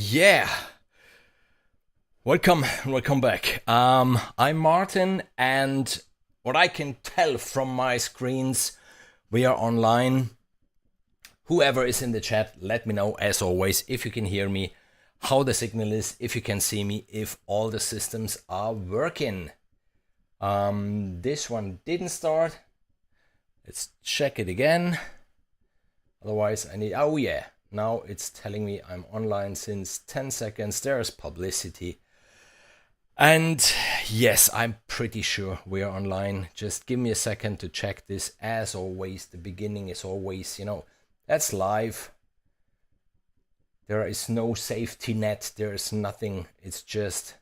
Yeah, welcome back. I'm Martin, and what I can tell from my screens, we are online. Whoever is in the chat, let me know as always if you can hear me, how the signal is, if you can see me, if all the systems are working. This one didn't start. Let's check it again. Otherwise, I need. Oh yeah. Now it's telling me I'm online since 10 seconds. There's publicity. And yes, I'm pretty sure we are online. Just give me a second to check this. As always, the beginning is always, that's live. There is no safety net. There is nothing. It's just...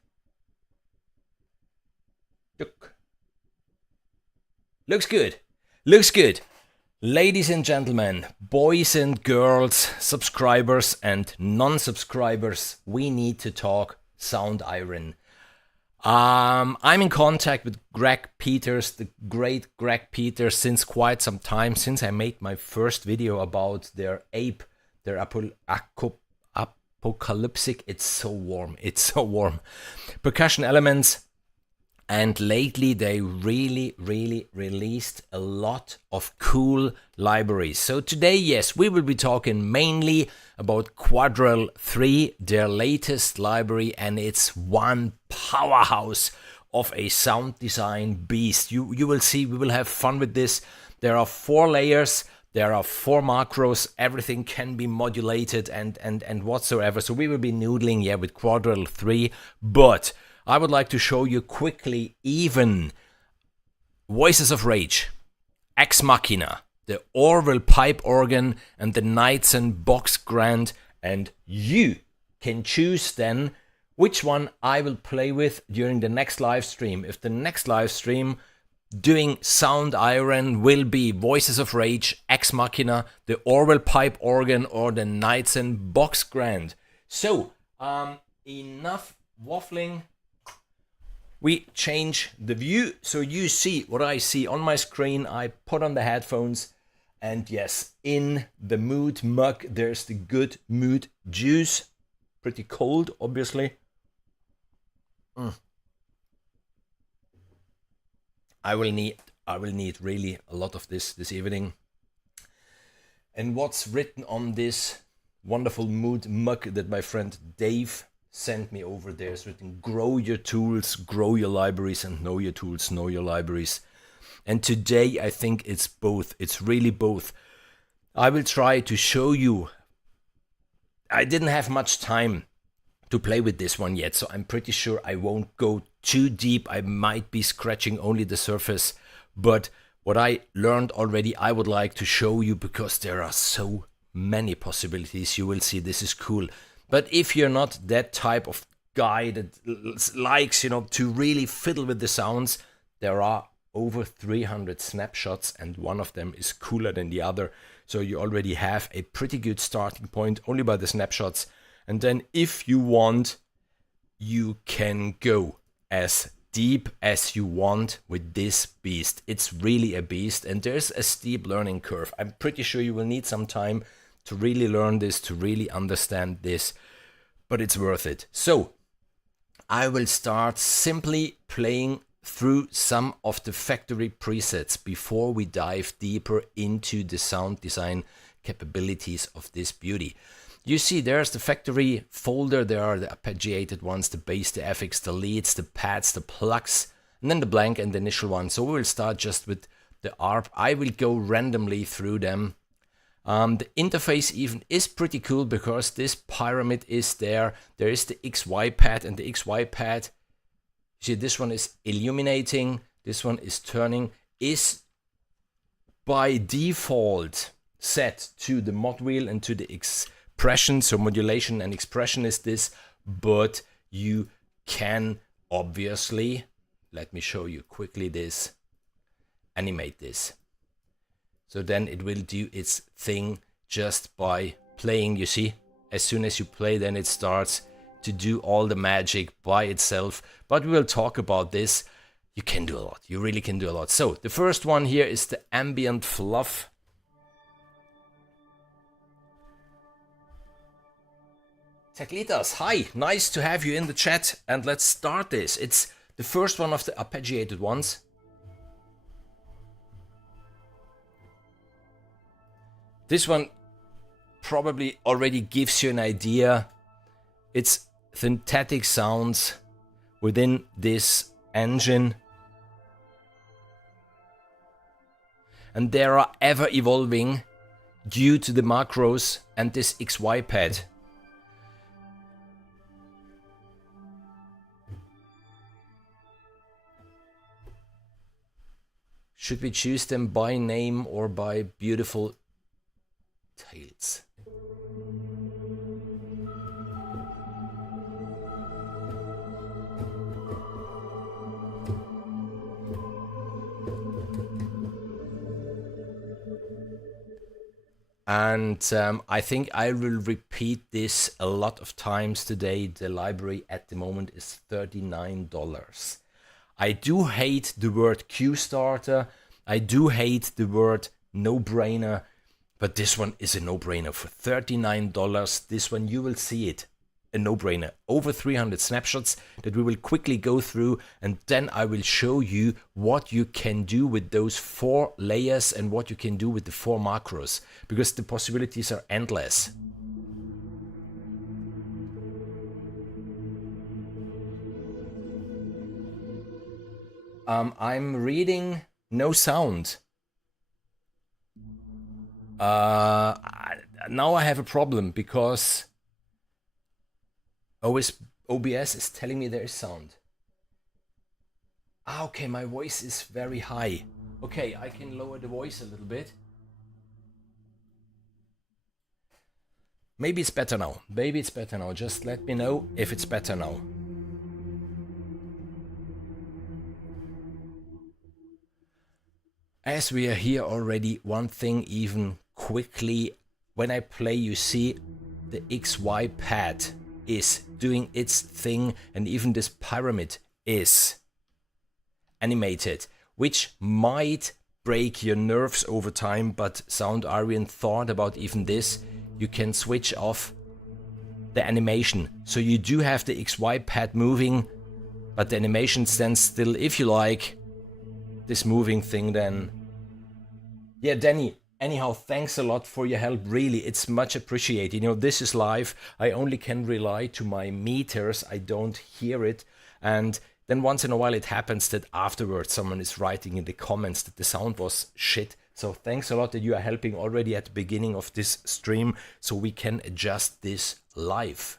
Looks good. Looks good. Ladies and gentlemen, boys and girls, subscribers and non-subscribers, we need to talk Soundiron. I'm in contact with Greg Peters, the great Greg Peters, since quite some time, since I made my first video about their ape, their apocalyptic, it's so warm, percussion elements. And lately they really released a lot of cool libraries. So today, yes, we will be talking mainly about Quadral 3, their latest library, and it's one powerhouse of a sound design beast. You will see, we will have fun with this. There are 4 layers, there are 4 macros, everything can be modulated and whatsoever. So we will be noodling, with Quadral 3, but I would like to show you quickly even Voices of Rage, Ex Machina, the Orville pipe organ, and the Heidenreich box grand, and you can choose then which one I will play with during the next live stream. If the next live stream doing Soundiron will be Voices of Rage, Ex Machina, the Orville pipe organ, or the Heidenreich box grand. So, enough waffling. We change the view so you see what I see on my screen. I put on the headphones, and yes, in the mood mug there's the good mood juice. Pretty cold, obviously. I will need really a lot of this evening. And what's written on this wonderful mood mug that my friend Dave sent me over there is written: grow your tools, grow your libraries, and know your tools, know your libraries. And today I think it's both. It's really both. I will try to show you. I didn't have much time to play with this one yet, so I'm pretty sure I won't go too deep. I might be scratching only the surface, but what I learned already I would like to show you, because there are so many possibilities. You will see, this is cool. But if you're not that type of guy that likes, to really fiddle with the sounds, there are over 300 snapshots, and one of them is cooler than the other. So you already have a pretty good starting point only by the snapshots. And then if you want, you can go as deep as you want with this beast. It's really a beast, and there's a steep learning curve. I'm pretty sure you will need some time to really learn this, to really understand this, but it's worth it. So I will start simply playing through some of the factory presets before we dive deeper into the sound design capabilities of this beauty. You see, there's the factory folder. There are the arpeggiated ones, the bass, the FX, the leads, the pads, the plucks, and then the blank and the initial one. So we will start just with the ARP. I will go randomly through them. The interface even is pretty cool, because this pyramid is there. There is the XY pad, and the XY pad, see, this one is illuminating, this one is turning, is by default set to the mod wheel and to the expression. So modulation and expression is this, but you can obviously, let me show you quickly this, animate this. So then it will do its thing just by playing. You see, as soon as you play, then it starts to do all the magic by itself. But we will talk about this. You can do a lot. You really can do a lot. So the first one here is the ambient fluff. Techlitas, hi, nice to have you in the chat, and let's start this. It's the first one of the arpeggiated ones. This one probably already gives you an idea. It's synthetic sounds within this engine. And they are ever evolving due to the macros and this XY pad. Should we choose them by name or by beautiful tails? And I think I will repeat this a lot of times today. The library at the moment is $39. I do hate the word Q-starter. I do hate the word no-brainer. But this one is a no-brainer for $39. This one, you will see it. A no-brainer. Over 300 snapshots that we will quickly go through, and then I will show you what you can do with those 4 layers and what you can do with the 4 macros, because the possibilities are endless. I'm reading no sound. Now I have a problem because OBS is telling me there is sound. Ah, okay, my voice is very high. Okay, I can lower the voice a little bit. Maybe it's better now. Maybe it's better now. Just let me know if it's better now. As we are here already, one thing even quickly. When I play, you see the XY pad is doing its thing, and even this pyramid is animated, which might break your nerves over time, but Soundiron thought about even this. You can switch off the animation. So you do have the XY pad moving, but the animation stands still. If you like this moving thing, then yeah, Danny, anyhow, thanks a lot for your help. Really, it's much appreciated. You know, this is live. I only can rely to my meters. I don't hear it. And then once in a while it happens that afterwards someone is writing in the comments that the sound was shit. So thanks a lot that you are helping already at the beginning of this stream so we can adjust this live.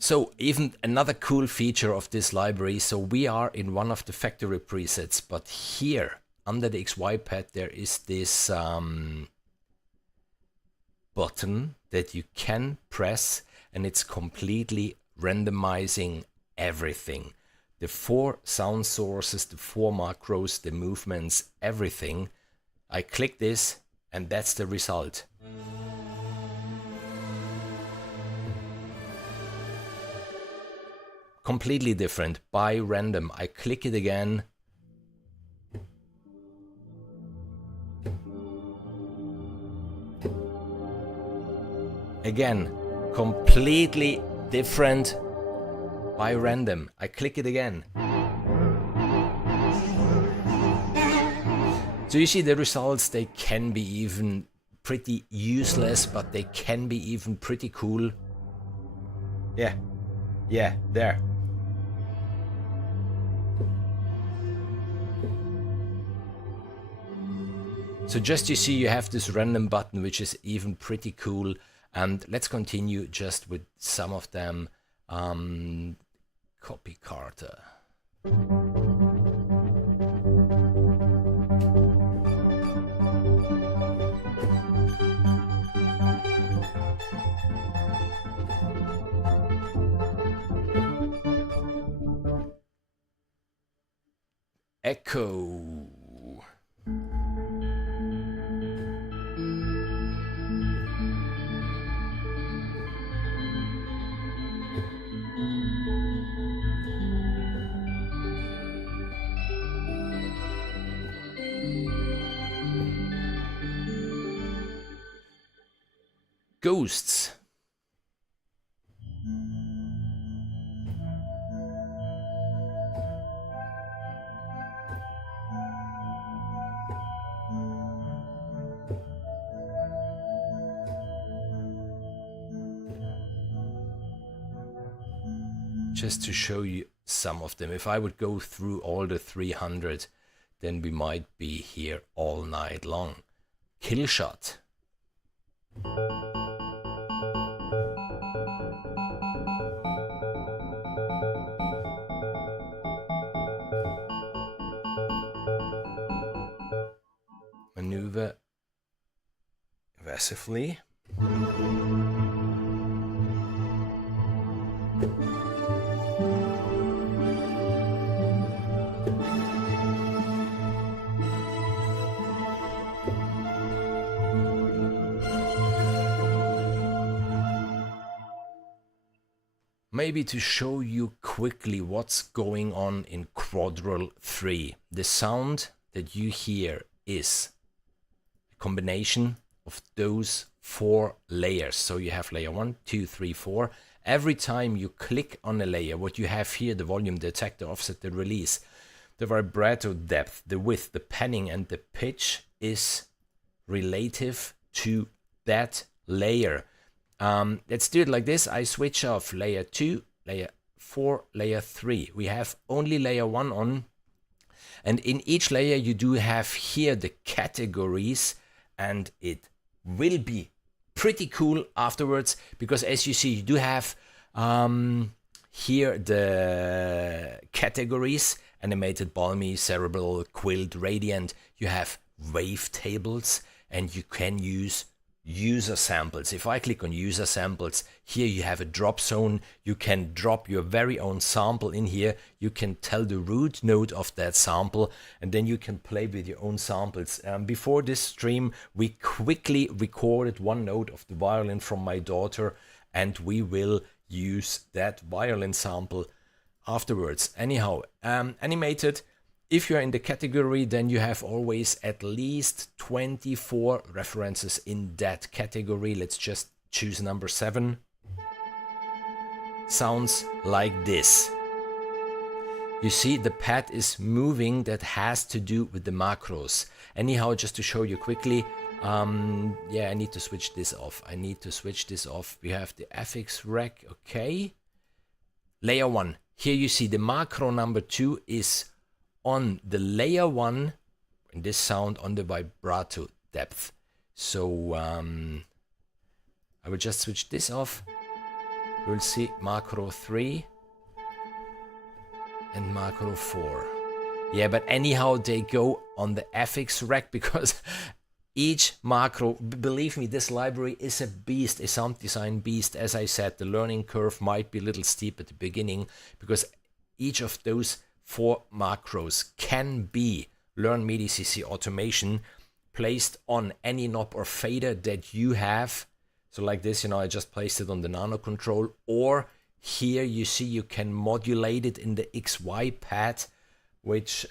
So even another cool feature of this library, so we are in one of the factory presets, but here under the XY pad there is this button that you can press, and it's completely randomizing everything. The 4 sound sources, the 4 macros, the movements, everything. I click this and that's the result. Completely different by random. I click it again. Again, completely different by random. I click it again. So you see the results, they can be even pretty useless, but they can be even pretty cool. Yeah, there. So just you see, you have this random button, which is even pretty cool. And let's continue just with some of them. Copy Carter. Echo. Ghosts. Just to show you some of them. If I would go through all the 300, then we might be here all night long. Killshot. Maneuver evasively. Maybe to show you quickly what's going on in Quadral 3. The sound that you hear is a combination of those 4 layers. So you have layer 1, 2, 3, 4. Every time you click on a layer, what you have here, the volume, the attack, the offset, the release, the vibrato depth, the width, the panning, and the pitch is relative to that layer. Let's do it like this. I switch off layer 2, layer 4, layer 3. We have only layer 1 on. And in each layer you do have here the categories, and it will be pretty cool afterwards, because as you see, you do have here the categories: animated, balmy, cerebral, quilt, radiant. You have wave tables, and you can use user samples. If I click on user samples, here you have a drop zone. You can drop your very own sample in here. You can tell the root node of that sample, and then you can play with your own samples. Before this stream, we quickly recorded one note of the violin from my daughter, and we will use that violin sample afterwards. Anyhow, animated. If you're in the category, then you have always at least 24 references in that category. Let's just choose number 7. Sounds like this. You see the pad is moving. That has to do with the macros. Anyhow, just to show you quickly, yeah, I need to switch this off. We have the FX rec, okay. Layer 1. Here you see the macro number 2 is on the layer 1, and this sound on the vibrato depth. So I will just switch this off. We'll see macro 3 and macro 4. Yeah, but anyhow, they go on the FX rec, because each macro, believe me, this library is a beast, a sound design beast. As I said, the learning curve might be a little steep at the beginning, because each of those 4 macros can be Learn MIDI CC automation placed on any knob or fader that you have. So like this, you know, I just placed it on the nano control, or here you see you can modulate it in the XY pad, which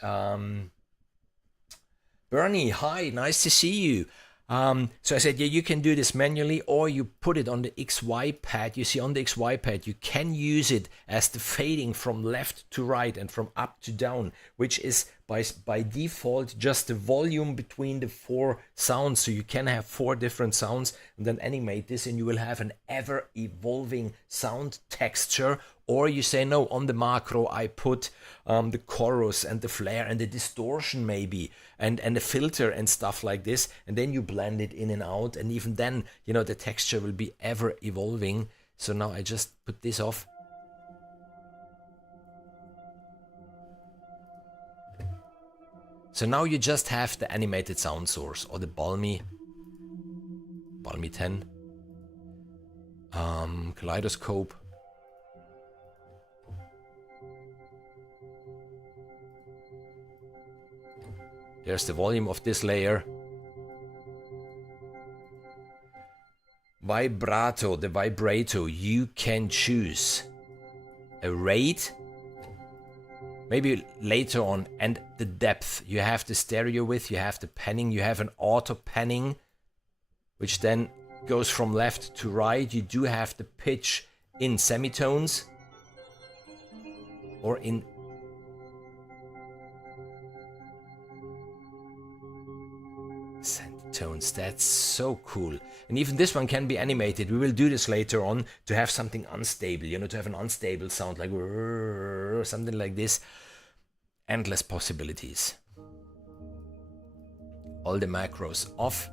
Bernie, hi, nice to see you. So I said, yeah, you can do this manually, or you put it on the XY pad. You see on the XY pad, you can use it as the fading from left to right and from up to down, which is by default just the volume between the 4 sounds. So you can have 4 different sounds and then animate this, and you will have an ever evolving sound texture. Or you say, no, on the macro, I put the chorus and the flare and the distortion maybe, and the filter and stuff like this. And then you blend it in and out. And even then, you know, the texture will be ever evolving. So now I just put this off. So now you just have the animated sound source, or the balmy 10, kaleidoscope. There's the volume of this layer. Vibrato, the vibrato, you can choose a rate, maybe later on, and the depth. You have the stereo width, you have the panning, you have an auto panning, which then goes from left to right. You do have the pitch in semitones or in tones. That's so cool. And even this one can be animated. We will do this later on to have something unstable, you know, to have an unstable sound like something like this. Endless possibilities. All the macros off.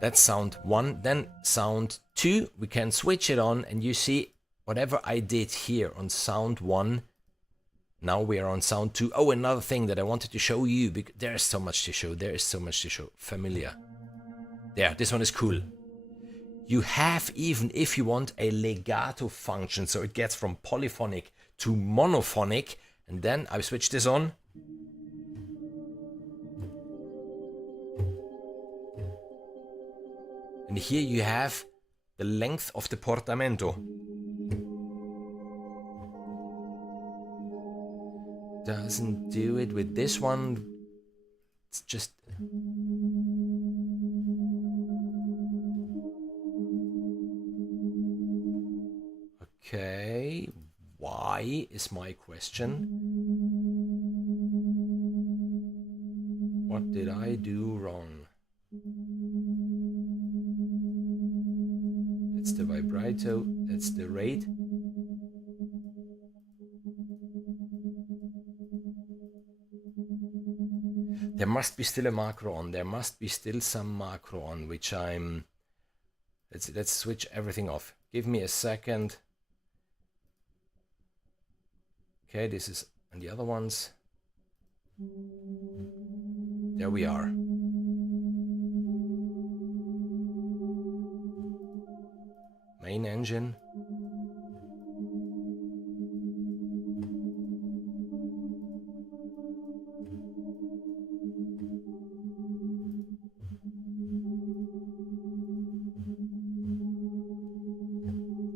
That's sound 1. Then sound 2, we can switch it on, and you see whatever I did here on sound 1, now we are on sound 2. Oh, another thing that I wanted to show you, because there is so much to show. There is so much to show. Familiar. There, this one is cool. You have, even if you want, a legato function, so it gets from polyphonic to monophonic, and then I switch this on. And here you have the length of the portamento. Doesn't do it with this one. It's just... Okay, why is my question? What did I do wrong? That's the vibrato, that's the rate. There must be still a macro on. There must be still some macro on, which I'm... Let's switch everything off. Give me a second. Okay, this is... And the other ones... There we are. Main engine.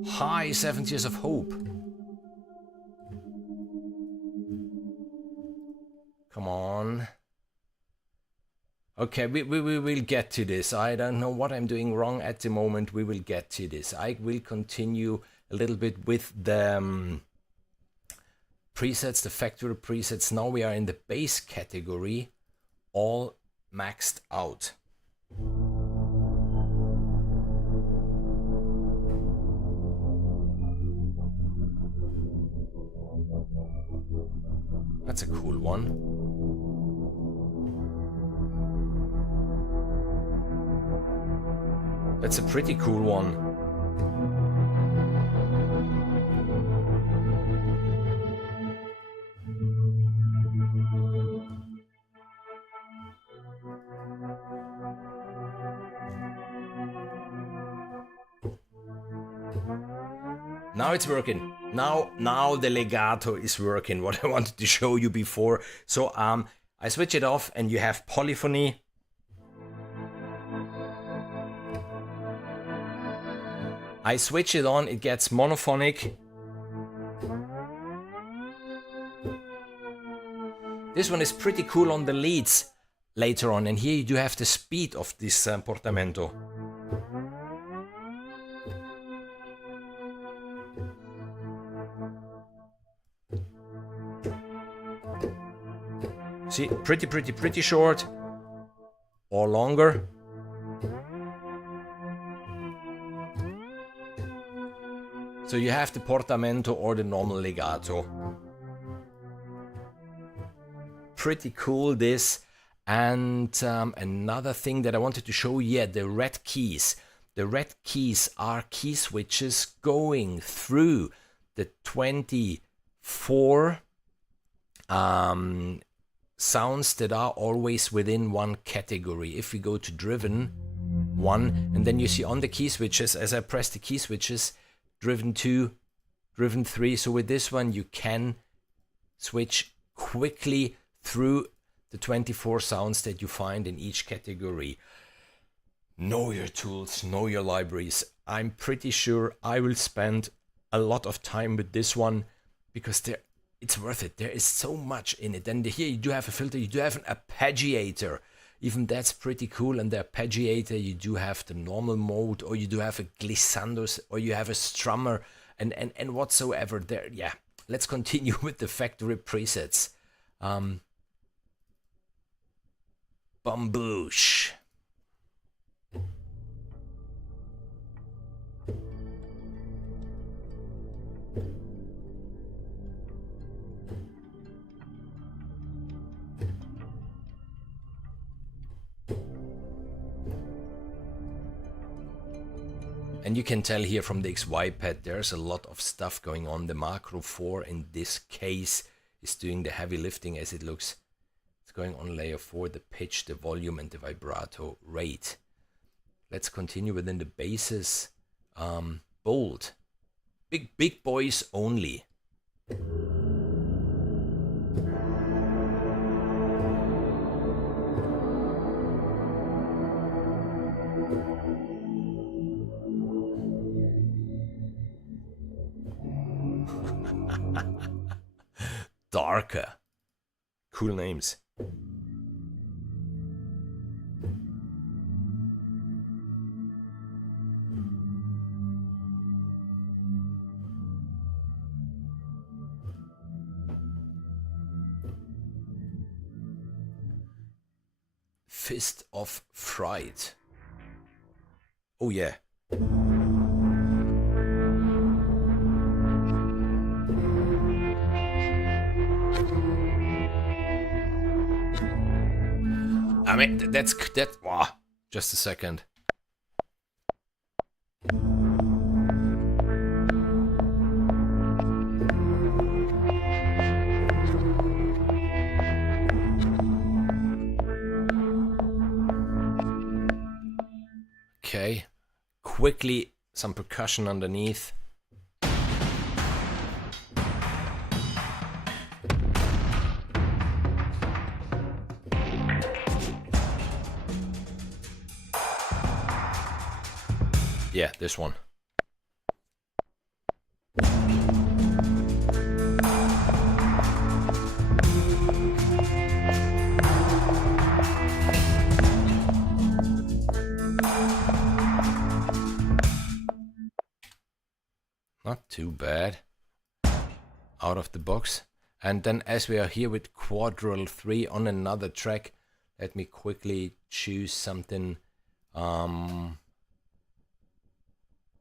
High 7 Years of Hope. Come on. Okay, we will get to this. I don't know what I'm doing wrong at the moment. We will get to this. I will continue a little bit with the presets, the factory presets. Now we are in the bass category, all maxed out. That's a cool one. That's a pretty cool one. Now it's working. Now the legato is working, what I wanted to show you before. So I switch it off and you have polyphony. I switch it on, it gets monophonic. This one is pretty cool on the leads later on, and here you do have the speed of this portamento. See, pretty short or longer. So you have the portamento or the normal legato. Pretty cool this. And another thing that I wanted to show you, the red keys. The red keys are key switches going through the 24 sounds that are always within one category. If we go to driven 1, and then you see on the key switches, as I press the key switches, driven 2, driven 3. So with this one, you can switch quickly through the 24 sounds that you find in each category. Know your tools, know your libraries. I'm pretty sure I will spend a lot of time with this one because it's worth it. There is so much in it. And here you do have a filter, you do have an arpeggiator. Even that's pretty cool. And the arpeggiator, you do have the normal mode, or you do have a glissando, or you have a strummer, and whatsoever there. Yeah, let's continue with the factory presets. Bamboosh. And you can tell here from the XY pad, there's a lot of stuff going on. The macro 4 in this case is doing the heavy lifting, as it looks. It's going on layer 4, the pitch, the volume, and the vibrato rate. Let's continue within the basses. Bold. Big boys only. Darker. Cool names. Fist of Fright. Oh yeah. I mean, that's wow. Just a second. Okay, quickly some percussion underneath. Yeah, this one. Not too bad. Out of the box. And then as we are here with Quadral 3 on another track, let me quickly choose something.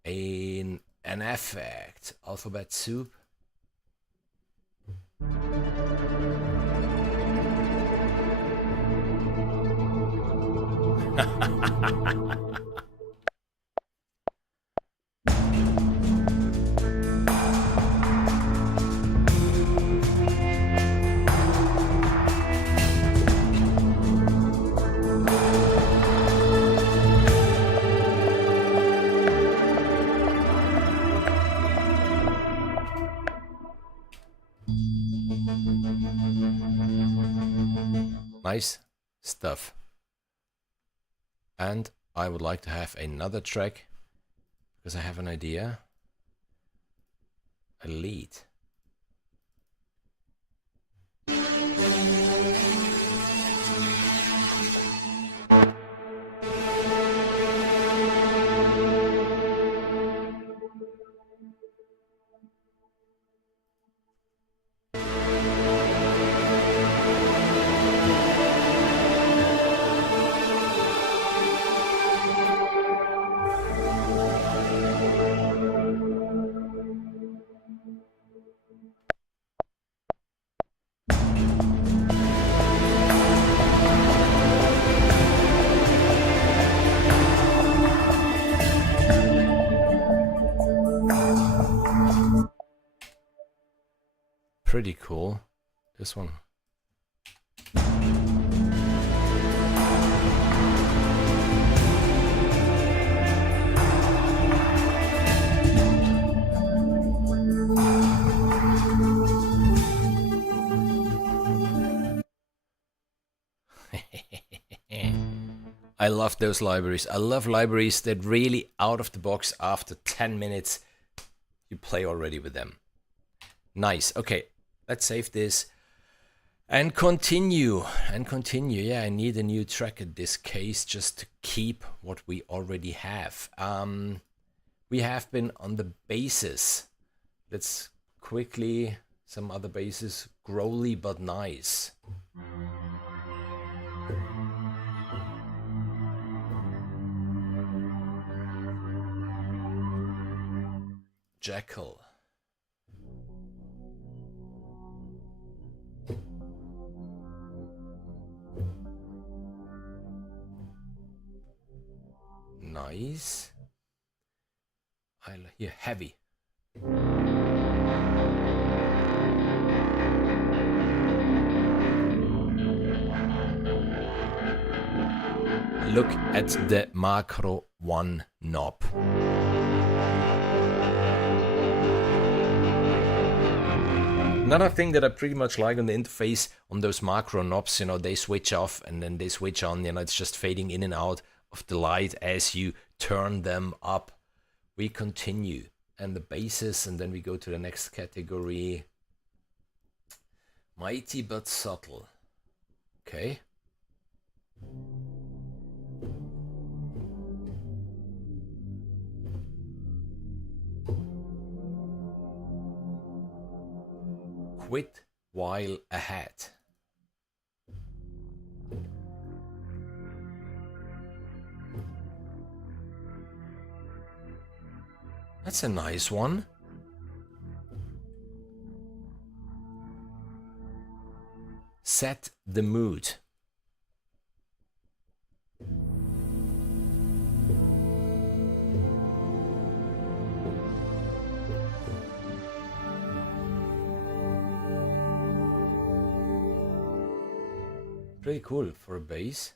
An effect. Alphabet soup. Nice stuff. And I would like to have another track because I have an idea. A lead. Pretty cool. This one. I love those libraries. I love libraries that really out of the box after 10 minutes you play already with them. Nice. Okay, let's save this. And continue. Yeah, I need a new track in this case just to keep what we already have. We have been on the basses. Let's quickly, some other basses. Growly but nice. Jackal. Nice. I hear heavy. Look at the macro 1 knob. Another thing that I pretty much like on the interface on those macro knobs, you know, they switch off and then they switch on, you know, it's just fading in and out of the light as you turn them up. We continue and the basses, and then we go to the next category. Mighty but subtle. Okay. Quit while ahead. That's a nice one. Set the mood. Pretty cool for a bass.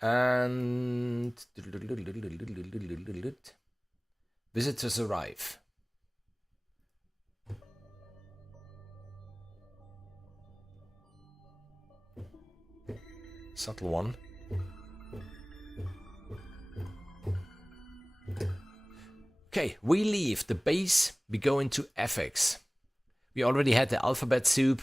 And visitors arrive. Subtle one. Okay, we leave the bass, we go into FX. We already had the alphabet soup.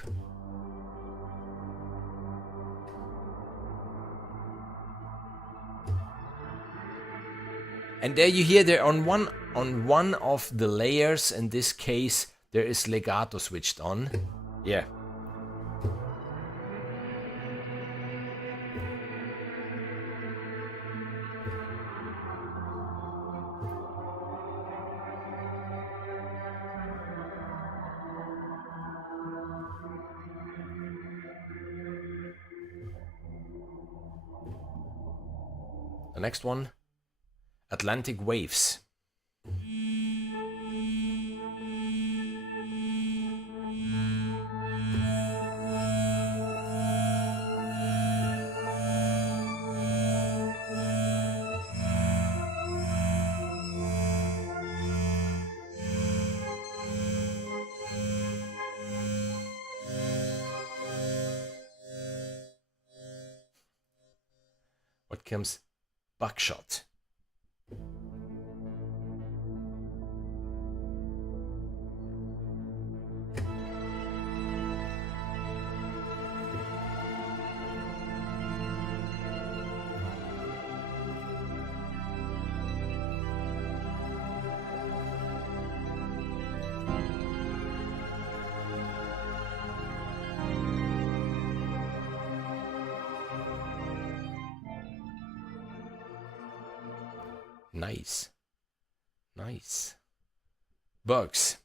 And there you hear there on one of the layers, in this case, there is legato switched on. Yeah. The next one, Atlantic Waves. What comes? Buckshot. Nice. Nice. Bugs.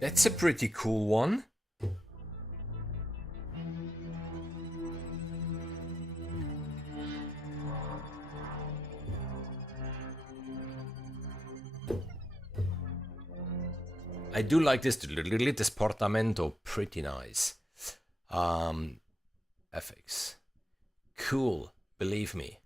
That's a pretty cool one. I do like this portamento, pretty nice. FX. Cool, believe me.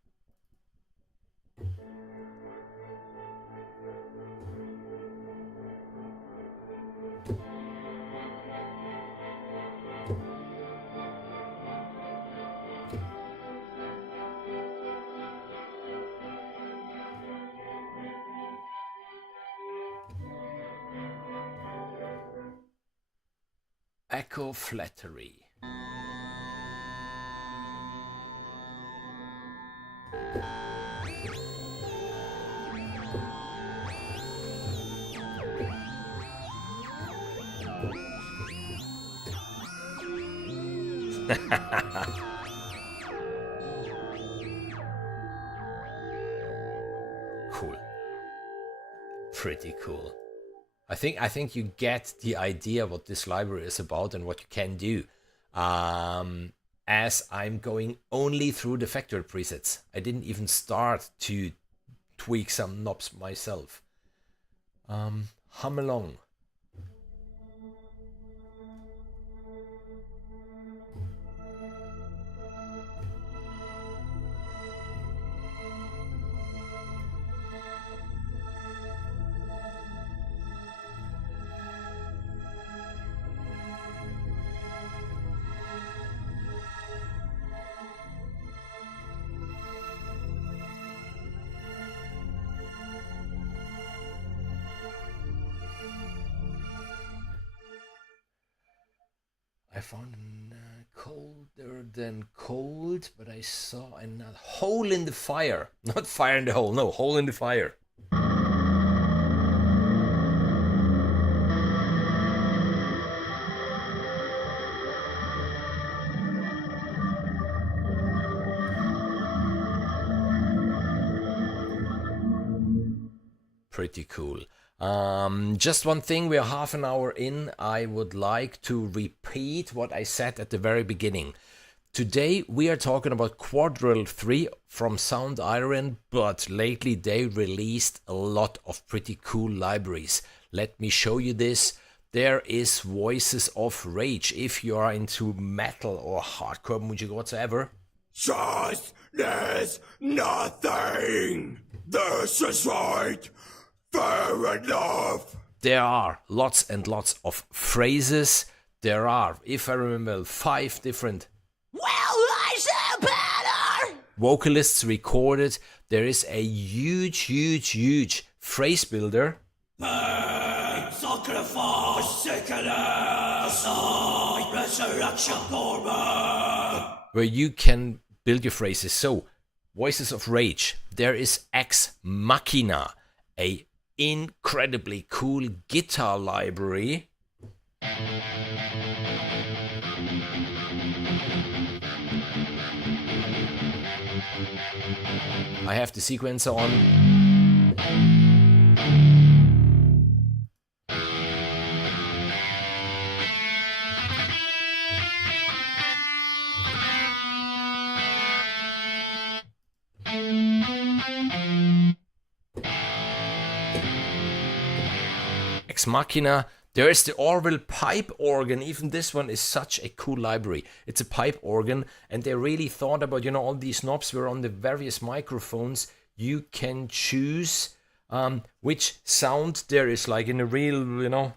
Echo Flattery. Cool. Pretty cool. I think you get the idea what this library is about and what you can do. As I'm going only through the factory presets. I didn't even start to tweak some knobs myself. Hum along. I found colder than cold, but I saw another hole in the fire. Not fire in the hole, no, hole in the fire. Pretty cool. Just one thing, we're half an hour in. I would like to repeat what I said at the very beginning. Today we are talking about Quadral 3 from Soundiron, but lately they released a lot of pretty cool libraries. Let me show you this. There is Voices of Rage if you are into metal or hardcore music whatsoever. Just there's nothing. This is right. Fair enough. There are lots and lots of phrases. There are, if I remember, 5 different vocalists recorded. There is a huge phrase builder. Sacrifice, sickness, resurrection, where you can build your phrases. So, Voices of Rage. There is Ex Machina, a incredibly cool guitar library. I have the sequencer on. Ex Machina. There is the Orville pipe organ. Even this one is such a cool library. It's a pipe organ, and they really thought about, all these knobs were on the various microphones. You can choose which sound there is, like in a real,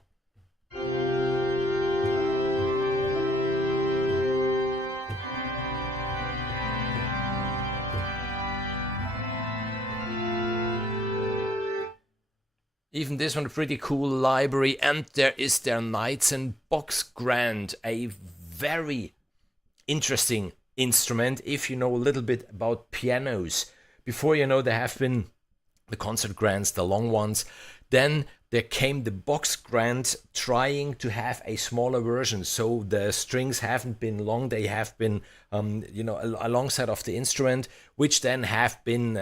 Even this one, a pretty cool library. And there is their Knights and Box Grand, a very interesting instrument if you know a little bit about pianos. Before, there have been the concert grands, the long ones. Then there came the box grand, trying to have a smaller version. So the strings haven't been long. They have been, alongside of the instrument, which then have been,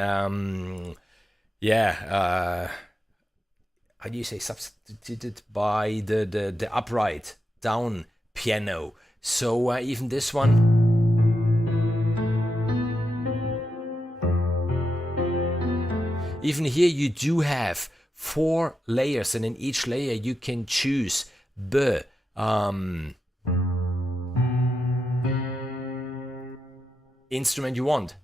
how do you say, substituted by the upright down piano. So even this one. Even here you do have 4 layers, and in each layer you can choose the instrument you want.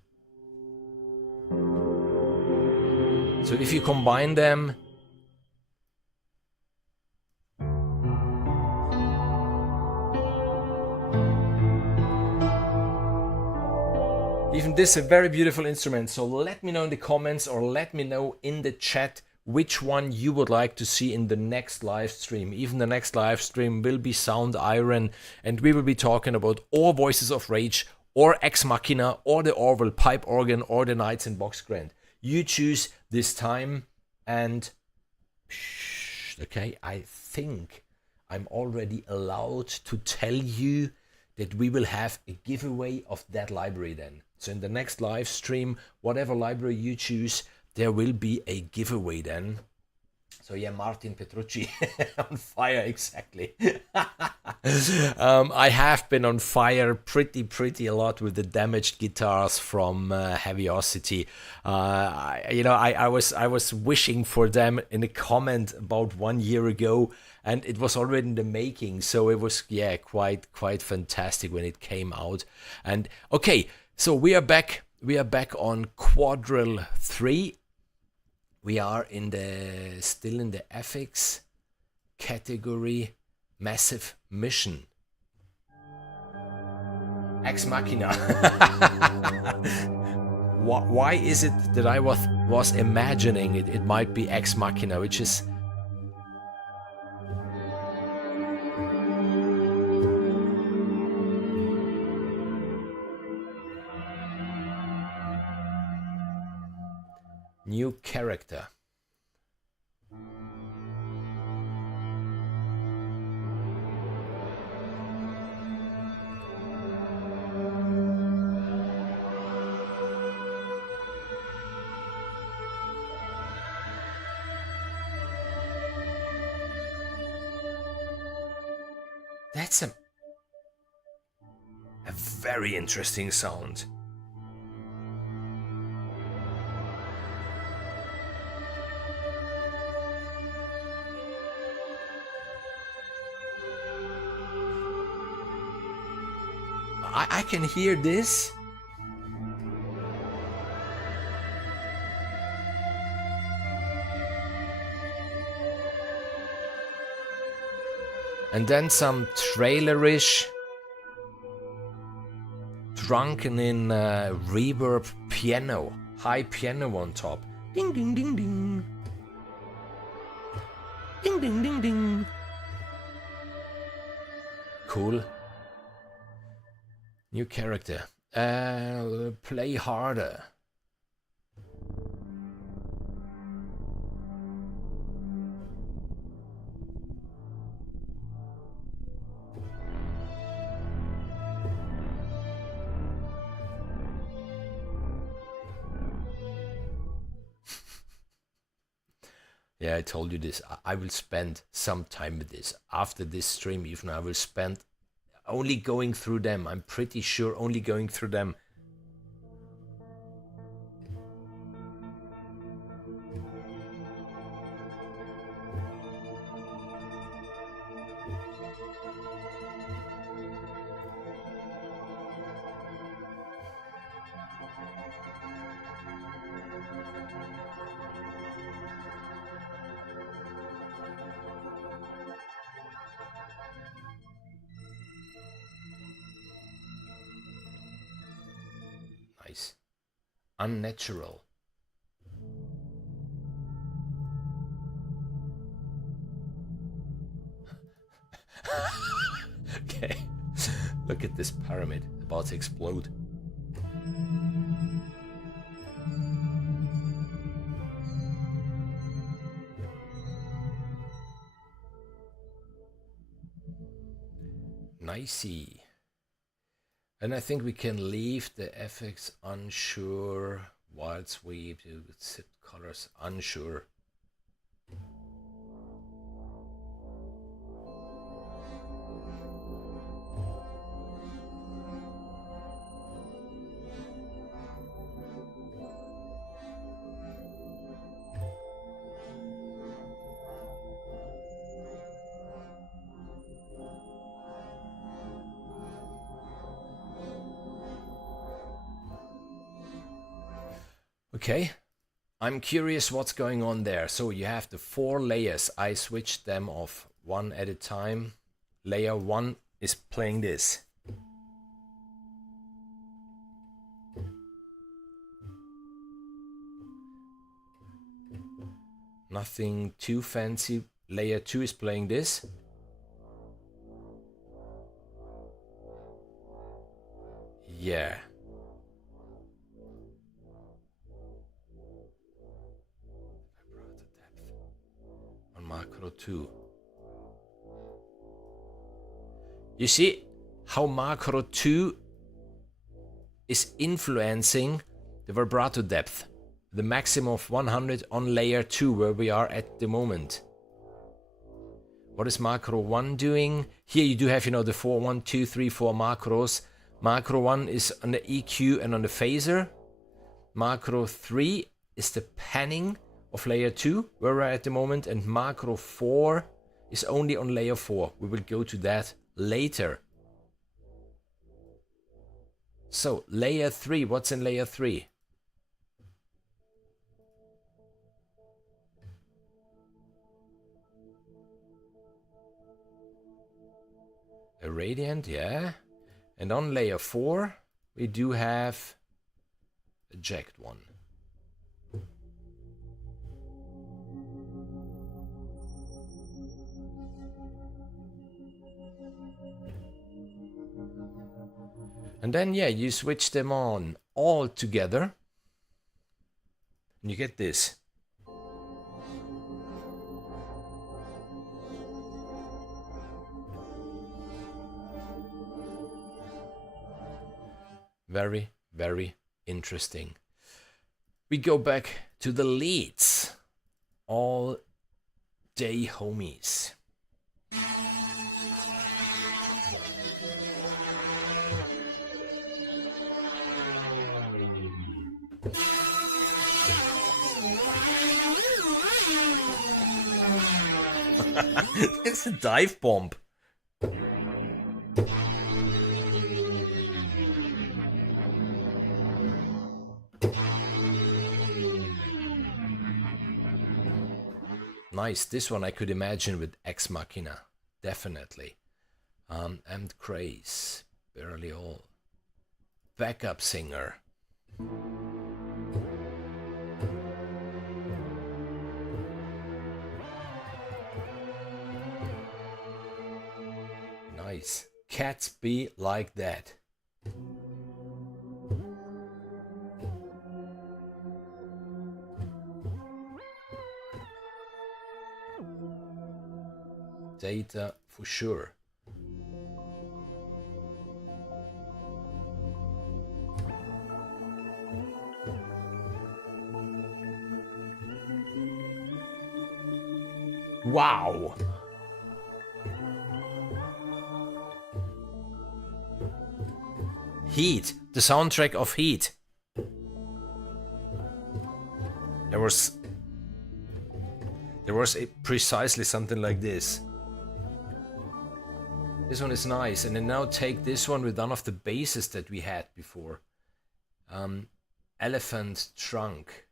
So if you combine them, even this is a very beautiful instrument. So let me know in the comments, or let me know in the chat which one you would like to see in the next live stream. Even the next live stream will be Soundiron, and we will be talking about or Voices of Rage, or Ex Machina, or the Orwell pipe organ, or the Knights in Box Grand. You choose this time, and okay, I think I'm already allowed to tell you that we will have a giveaway of that library then. So in the next live stream, whatever library you choose, there will be a giveaway then. So yeah, Martin Petrucci on fire, exactly. I have been on fire pretty a lot with the damaged guitars from Heaviosity. I was wishing for them in a comment about 1 year ago, and it was already in the making. So it was quite fantastic when it came out. And okay, so we are back. We are back on Quadral 3. We are still in the FX category, Massive Mission. Ex Machina. Why is it that I was imagining it might be Ex Machina, which is... New character. That's a very interesting sound. I can hear this. And then some trailerish, drunken in reverb piano, high piano on top. Ding ding ding ding. Ding ding ding ding. Cool. New character. Play harder. Yeah, I told you this. I will spend some time with this. After this stream, even I will spend only going through them. I'm pretty sure only going through them. Nice. Unnatural. Okay. Look at this pyramid about to explode. Nicey. And I think we can leave the FX unsure, wild sweep, set colors unsure. Okay, I'm curious what's going on there. So you have the 4 layers. I switched them off one at a time. Layer 1 is playing this. Nothing too fancy. Layer 2 is playing this. Yeah. On macro 2. You see how macro 2 is influencing the vibrato depth. The maximum of 100 on layer 2 where we are at the moment. What is macro 1 doing? Here you do have, you know, the 4, 1, 2, 3, 4 macros. Macro 1 is on the EQ and on the phaser. Macro 3 is the panning of layer 2 where we're at the moment. And macro 4 is only on layer 4. We will go to that later. So layer 3, what's in layer 3? A radiant, yeah. And on layer 4, we do have a jacked one. And then, yeah, you switch them on all together. And you get this. Very, very interesting. We go back to the leads. All day homies. It's a dive bomb. Nice. This one I could imagine with Ex Machina. Definitely. And Craze. Barely all. Backup singer. Nice. Cats be like that. Data for sure. Wow. Heat, the soundtrack of Heat. There was precisely something like this. This one is nice, and then now take this one with none of the basses that we had before. Elephant Trunk.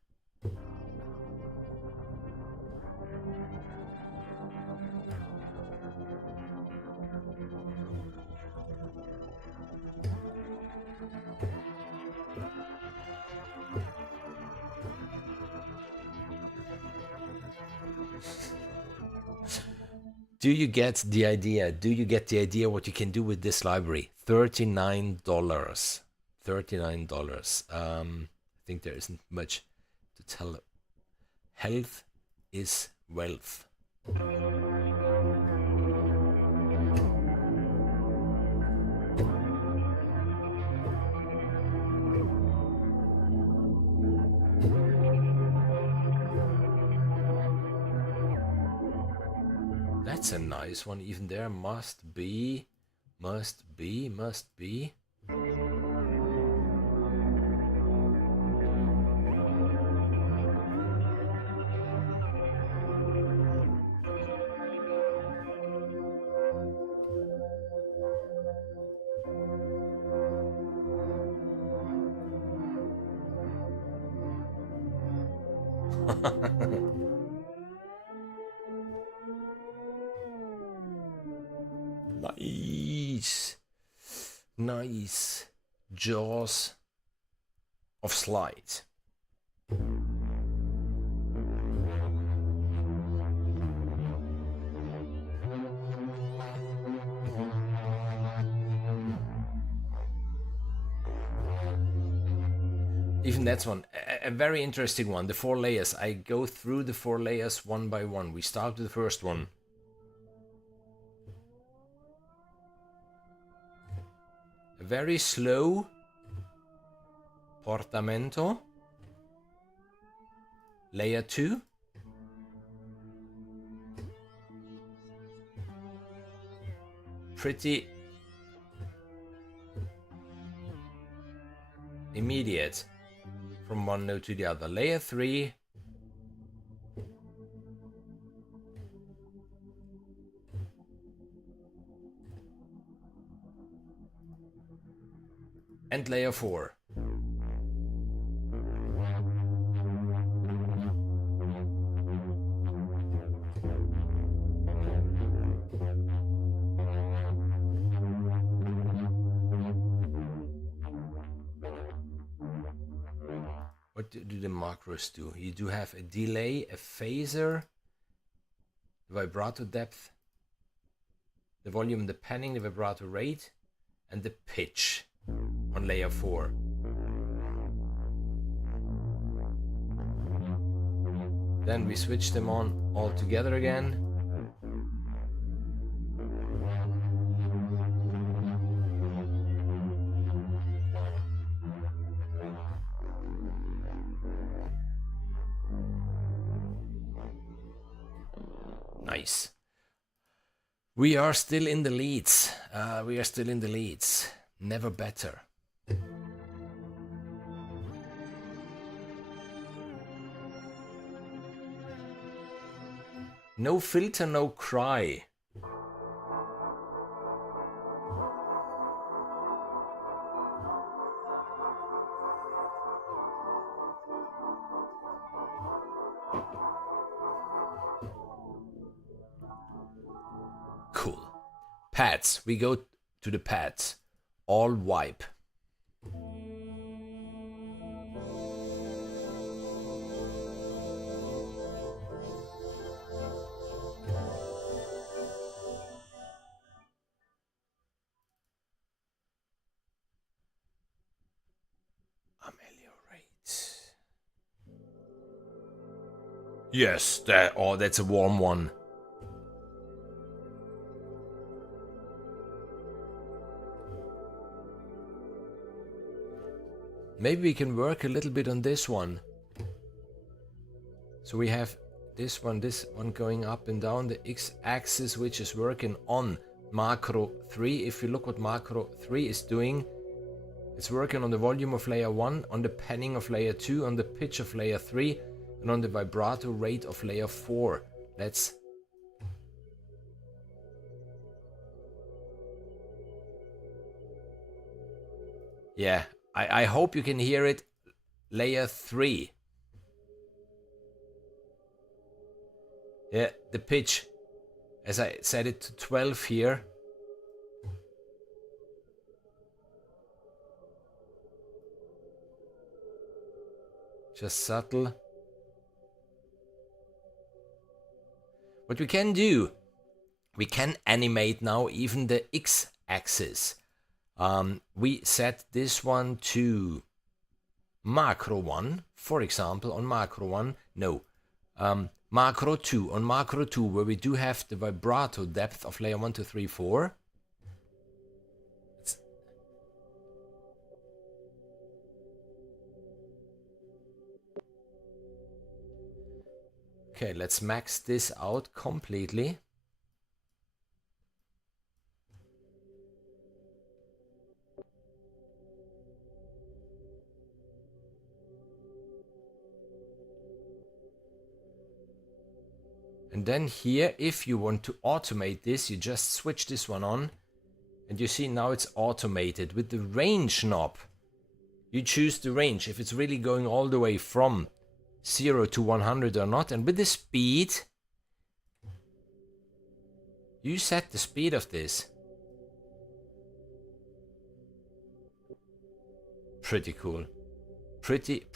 Do you get the idea? Do you get the idea what you can do with this library? $39. $39. I think there isn't much to tell. Health is wealth. That's a nice one. Even there must be. Nice. Nice. Jaws of Slide. Even that's one, a very interesting one. The 4 layers. I go through the 4 layers one by one. We start with the first one. A very slow portamento. Layer 2. Pretty immediate from one note to the other. Layer 3. And layer 4. What do the macros do? You do have a delay, a phaser, the vibrato depth, the volume, the panning, the vibrato rate, and the pitch on layer 4. Then we switch them on all together again. Nice. We are still in the leads. Never better. No filter, no cry. Cool. Pads. We go to the pads. All wipe. Ameliorate. Yes, that's a warm one. Maybe we can work a little bit on this one. So we have this one going up and down the x-axis, which is working on macro 3. If you look what macro 3 is doing, it's working on the volume of layer 1, on the panning of layer 2, on the pitch of layer 3, and on the vibrato rate of layer 4. Let's... Yeah. I hope you can hear it. Layer 3. Yeah, the pitch. As I set it to 12 here. Just subtle. What we can do, we can animate now even the x-axis. We set this one to macro 1, for example, on macro 1, no, macro 2, on macro 2, where we do have the vibrato depth of layer 1, 2, 3, 4. Okay, let's max this out completely. And then here, if you want to automate this, you just switch this one on. And you see now it's automated. With the range knob, you choose the range, if it's really going all the way from 0 to 100 or not. And with the speed, you set the speed of this. Pretty cool. Pretty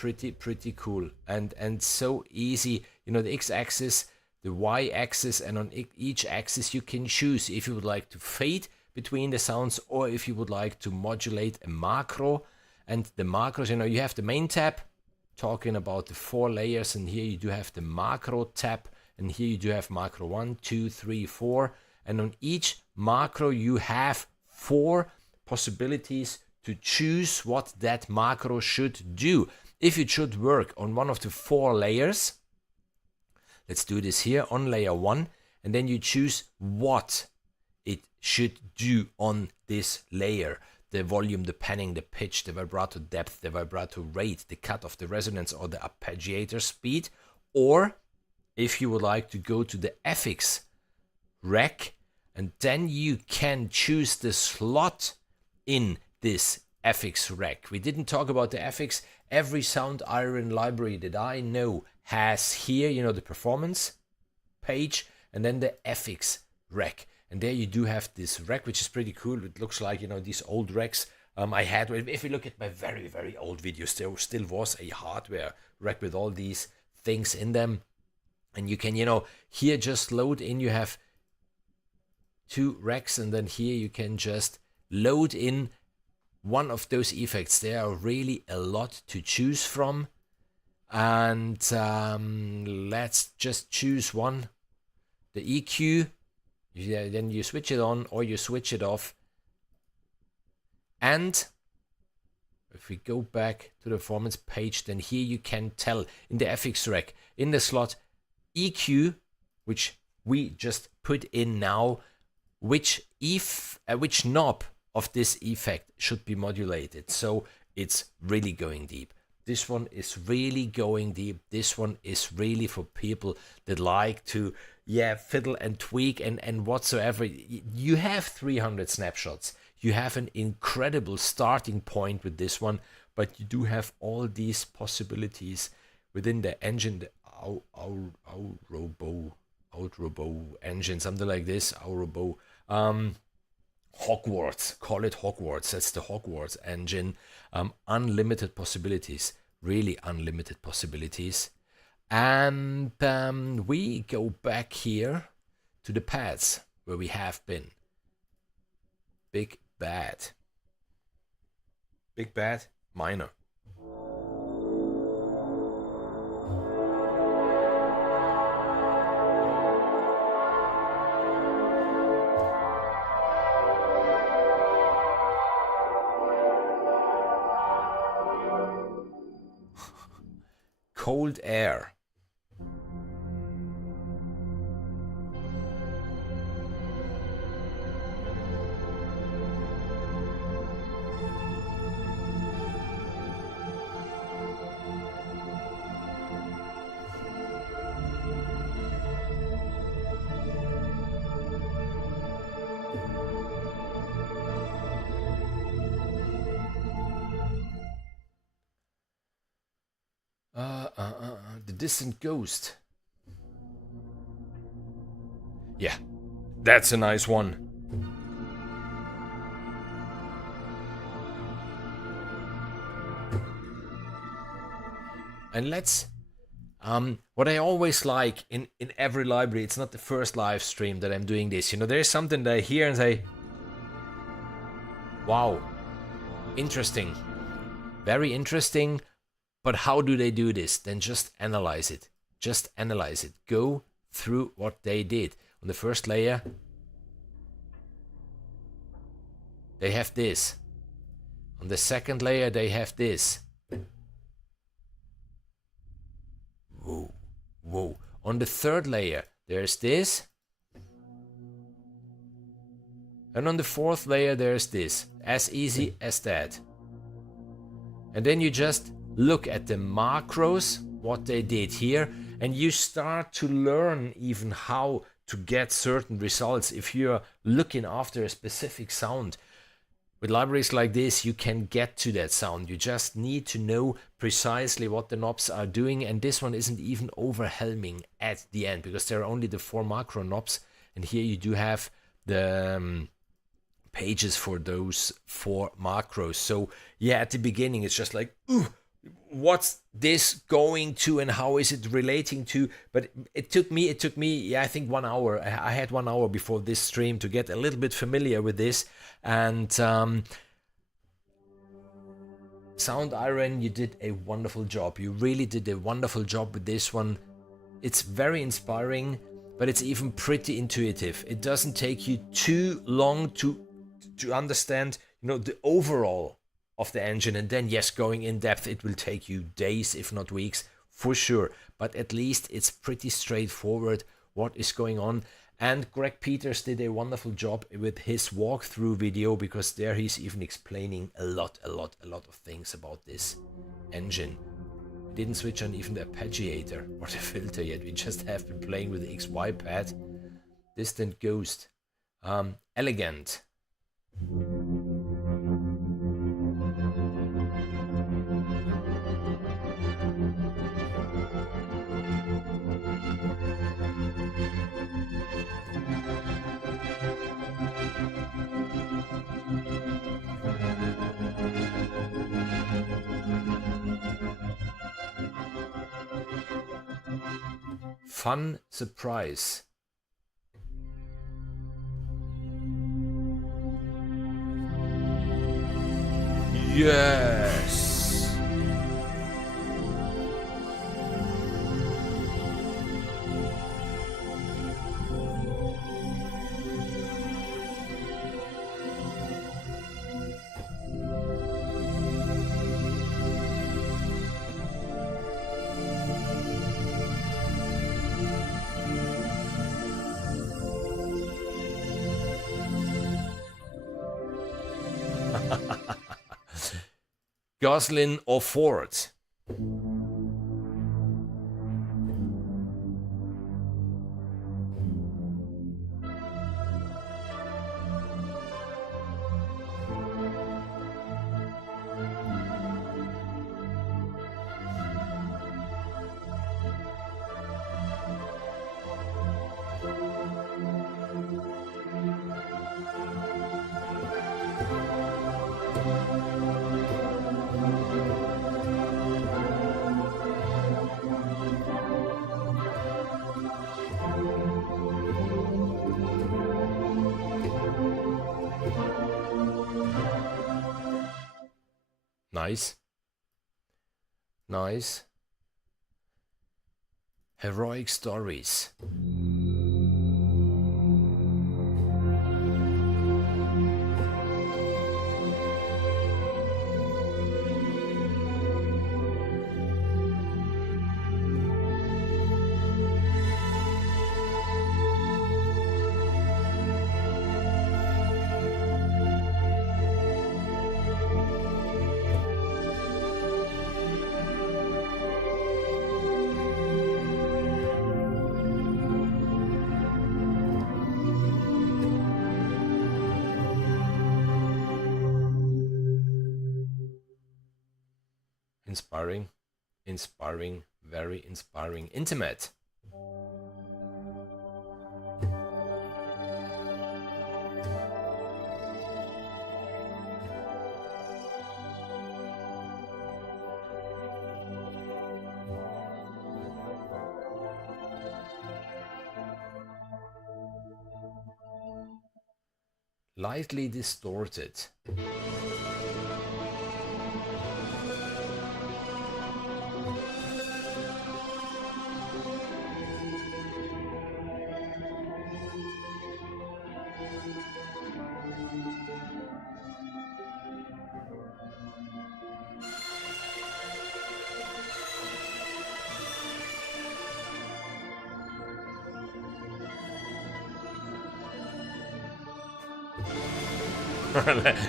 cool. And so easy. You know, the x-axis, the y-axis, and on each axis you can choose if you would like to fade between the sounds or if you would like to modulate a macro. And the macros, you know, you have the main tab talking about the 4 layers, and here you do have the macro tab, and here you do have macro 1, 2, 3, 4, and on each macro you have 4 possibilities to choose what that macro should do. If it should work on one of the 4 layers, let's do this here on layer 1, and then you choose what it should do on this layer. The volume, the panning, the pitch, the vibrato depth, the vibrato rate, the cut-off, the resonance, or the arpeggiator speed. Or if you would like to go to the FX rack, and then you can choose the slot in this FX rack. We didn't talk about the FX. Every Soundiron library that I know has here, you know, the performance page and then the FX rack. And there you do have this rack, which is pretty cool. It looks like, you know, these old racks I had. If you look at my very, very old videos, there still was a hardware rack with all these things in them. And you can, you know, here just load in, you have 2 racks, and then here you can just load in one of those effects. There are really a lot to choose from. And let's just choose one, the EQ. Yeah, then you switch it on or you switch it off. And if we go back to the performance page, then here you can tell in the FX rack, in the slot EQ, which we just put in now, which knob of this effect should be modulated. So it's really going deep. This one is really going deep. This one is really for people that like to, yeah, fiddle and tweak and whatsoever. You have 300 snapshots. You have an incredible starting point with this one, but you do have all these possibilities within the engine, the Ouroboros engine, something like this, Ouroboros. Hogwarts, call it Hogwarts. That's the Hogwarts engine. Unlimited possibilities, really unlimited possibilities. And we go back here to the pads where we have been. Big bad. Big bad, minor. Cold air. The distant ghost. Yeah, that's a nice one. And let's what I always like in every library, it's not the first live stream that I'm doing this, you know, there's something that I hear and say, wow, interesting, very interesting. But how do they do this? Then just analyze it. Just analyze it. Go through what they did. On the first layer, they have this. On the second layer, they have this. Whoa, whoa. On the third layer, there's this. And on the fourth layer, there's this. As easy as that. And then you just look at the macros, what they did here, and you start to learn even how to get certain results. If you're looking after a specific sound, with libraries like this, you can get to that sound. You just need to know precisely what the knobs are doing, and this one isn't even overwhelming at the end, because there are only the 4 macro knobs, and here you do have the pages for those 4 macros. So yeah, at the beginning, it's just like, ooh, what's this going to and how is it relating to? But it took me, yeah, I think 1 hour. I had 1 hour before this stream to get a little bit familiar with this. And Soundiron, you did a wonderful job. You really did a wonderful job with this one. It's very inspiring, but it's even pretty intuitive. It doesn't take you too long to understand, you know, the overall of the engine. And then, yes, going in depth, it will take you days, if not weeks, for sure. But at least it's pretty straightforward what is going on. And Greg Peters did a wonderful job with his walkthrough video, because there he's even explaining a lot of things about this engine. We didn't switch on even the arpeggiator or the filter yet. We just have been playing with the XY pad. Distant Ghost. Elegant. Fun surprise. Yes. Goslin or Ford? Nice. Nice. Heroic stories. Inspiring, inspiring, very inspiring, intimate. Lightly distorted.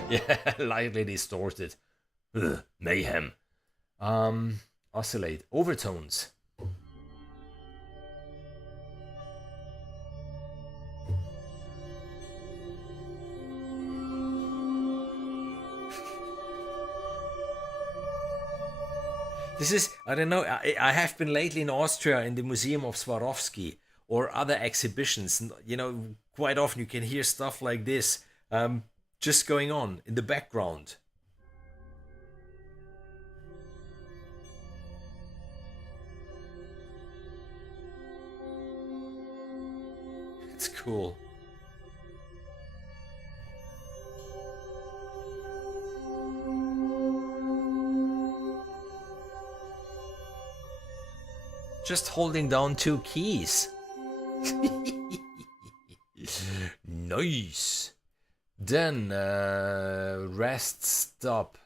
Yeah, lightly distorted. Ugh, mayhem. Oscillate. Overtones. This is, I don't know, I have been lately in Austria in the Museum of Swarovski or other exhibitions. You know, quite often you can hear stuff like this just going on in the background. It's cool. Just holding down 2 keys. Nice. Then rest, stop,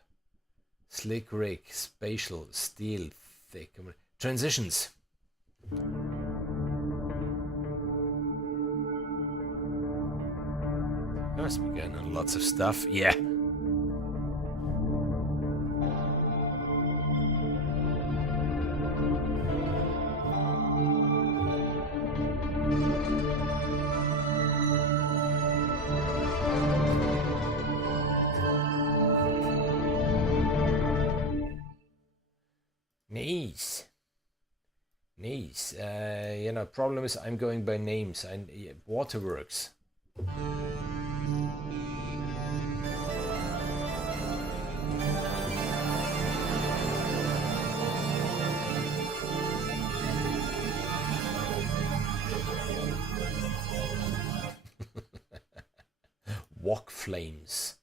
slick rig, spatial, steel, thick, transitions. Must be getting on lots of stuff. Yeah. Nice. Nice. You know, problem is I'm going by names. Waterworks. Walk flames.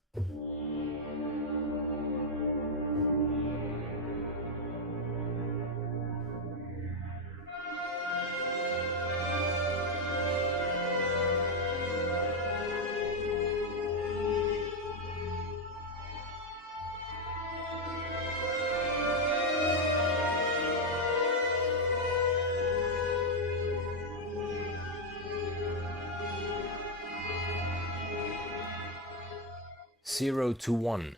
Zero to 1.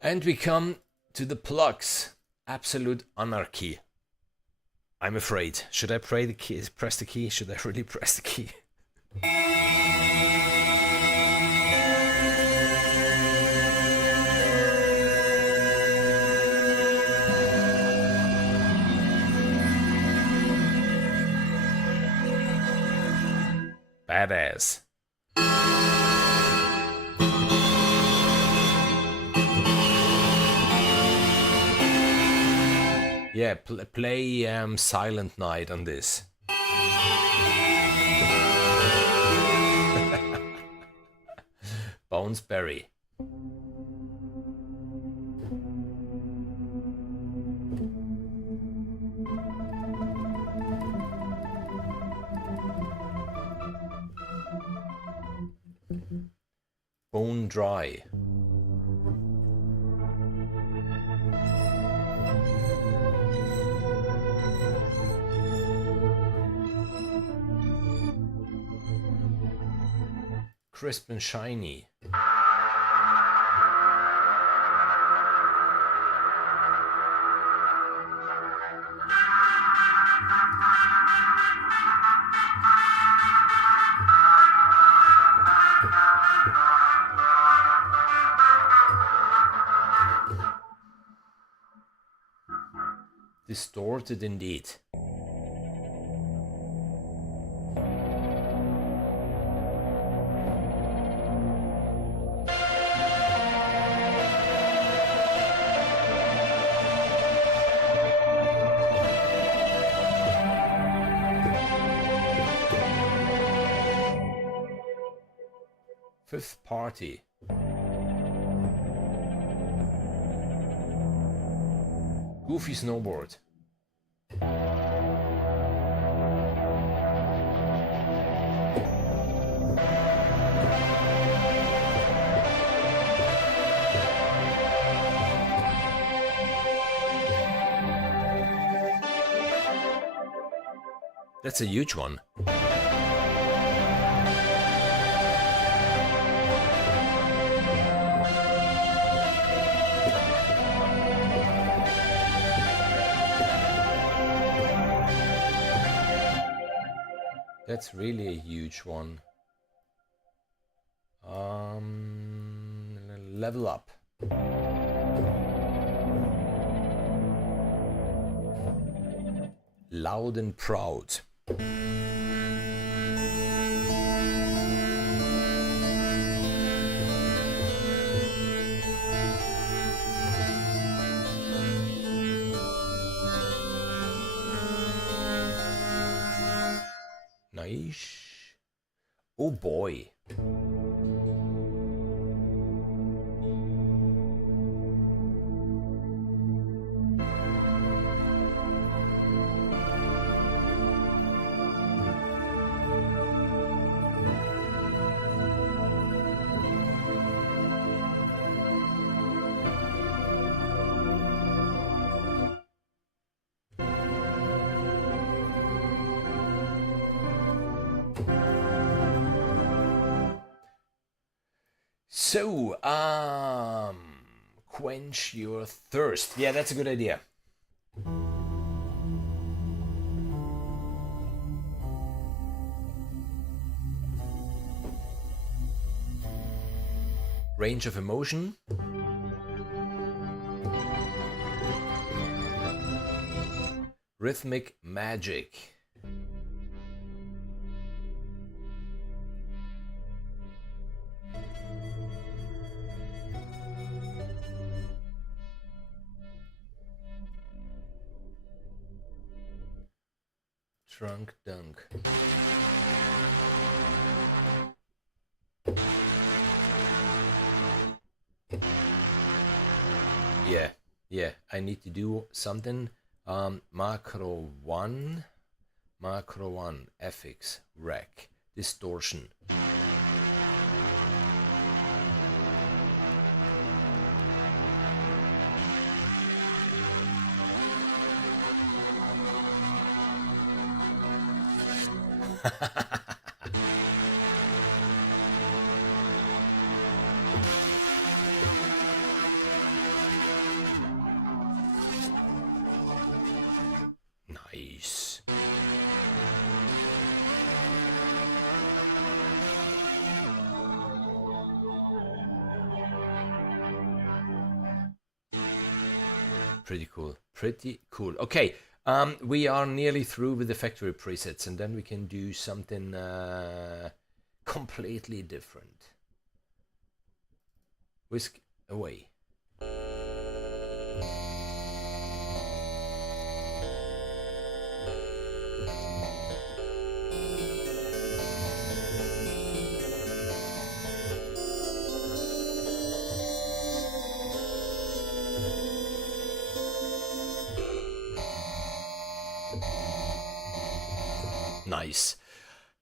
And we come to the Plucks. Absolute anarchy. I'm afraid. Should I press the key? Should I really press the key? Badass. Yeah, play Silent Night on this. Bonesberry. Bone Dry. Crisp and shiny. Distorted indeed. Fifth Party. Goofy Snowboard. That's a huge one. That's really a huge one. Level up. Loud and proud. Nice. Oh boy. So, quench your thirst. Yeah, that's a good idea. Range of emotion. Rhythmic magic. Drunk dunk. Yeah, I need to do something. Macro 1, FX, rec, distortion. Nice. Pretty cool. Pretty cool. Okay, we are nearly through with the factory presets, and then we can do something completely different. Whisk away. Nice.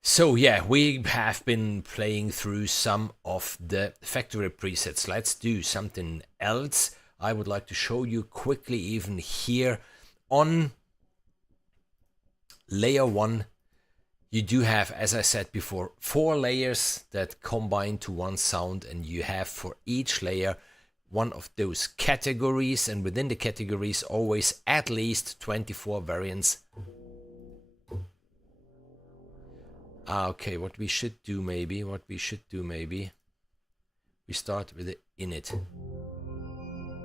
So yeah, we have been playing through some of the factory presets. Let's do something else. I would like to show you quickly, even here on layer 1, you do have, as I said before, 4 layers that combine to one sound, and you have for each layer one of those categories, and within the categories always at least 24 variants. Okay, what we should do maybe, we start with the init.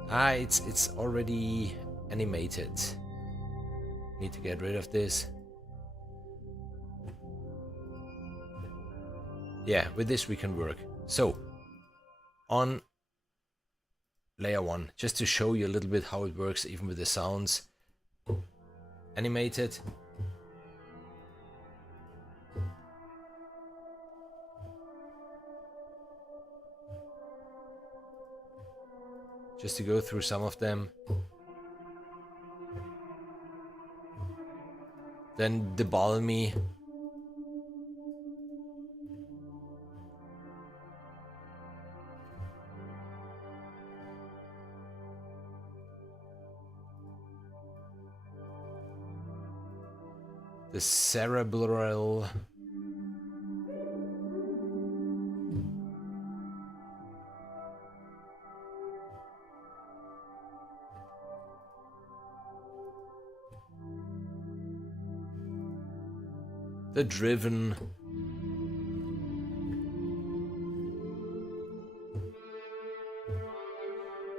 It's already animated. Need to get rid of this. Yeah, with this we can work. So, on layer 1, just to show you a little bit how it works even with the sounds. Animated. Just to go through some of them. Then the balmy. The cerebral. The driven.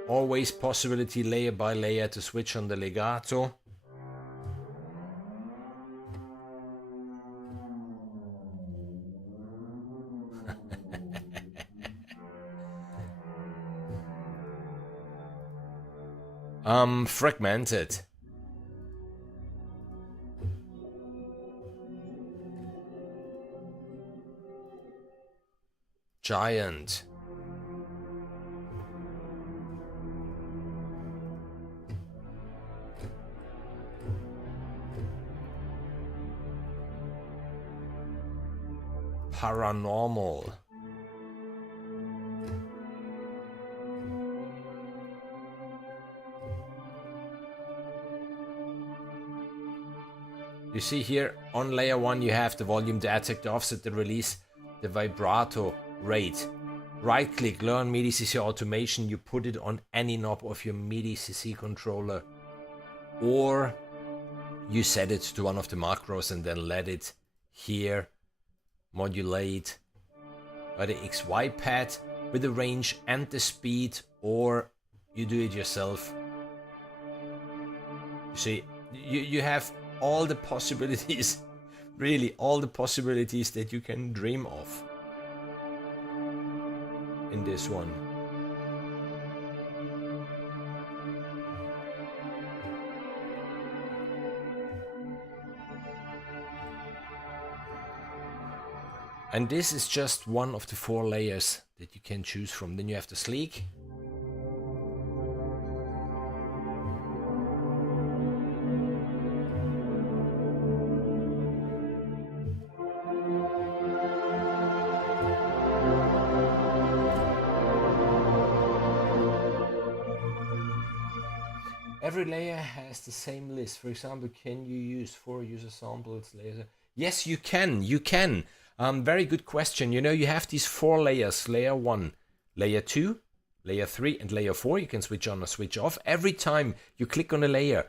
Always possibility layer by layer to switch on the legato. Fragmented. giant. Paranormal. You see here on layer 1 you have the volume, the attack, the offset, the release, the vibrato rate. Right click, learn MIDI CC automation, you put it on any knob of your MIDI CC controller, or you set it to one of the macros and then let it here modulate by the XY pad with the range and the speed, or you do it yourself. You see, you have all the possibilities, really all the possibilities that you can dream of in this one. And this is just one of the 4 layers that you can choose from. Then you have the sleek. Every layer has the same list. For example, can you use 4 user samples later? Yes, you can. You can. Very good question. You know, you have these 4 layers. Layer 1, layer 2, layer 3, and layer 4. You can switch on or switch off. Every time you click on a layer,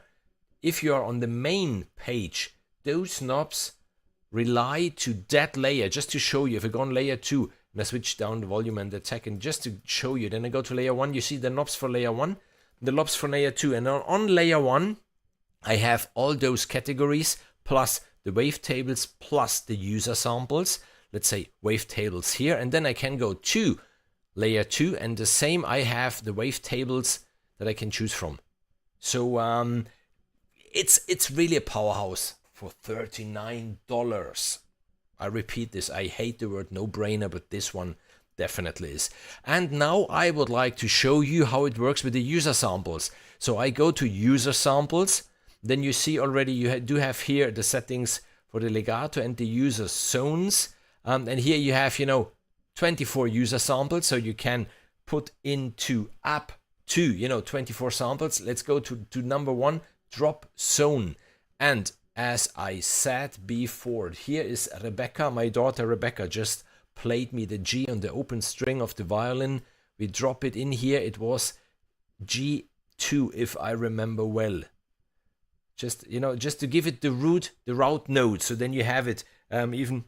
if you are on the main page, those knobs rely to that layer. Just to show you, if I go on layer 2 and I switch down the volume and the attack, and just to show you, then I go to layer 1, you see the knobs for layer 1, the knobs for layer 2. And on layer 1, I have all those categories, plus the wavetables, plus the user samples. Let's say wavetables here, and then I can go to layer 2, and the same, I have the wavetables that I can choose from. So it's really a powerhouse for $39. I repeat this, I hate the word no-brainer, but this one definitely is. And now I would like to show you how it works with the user samples. So I go to user samples. Then you see already you do have here the settings for the legato and the user zones. And here you have, 24 user samples. So you can put into up to, 24 samples. Let's go to number 1, drop zone. And as I said before, here is Rebecca, my daughter Rebecca, just played me the G on the open string of the violin. We drop it in here. It was G2, if I remember well. Just to give it the root note, so then you have it even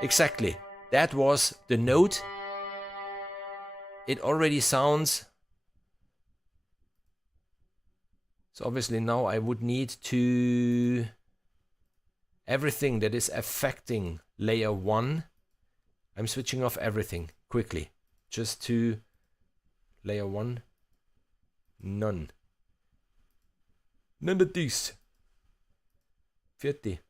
exactly. That was the note. It already sounds. So obviously now I would need to everything that is affecting layer 1. I'm switching off everything quickly, just to layer 1. None. None of these. 40.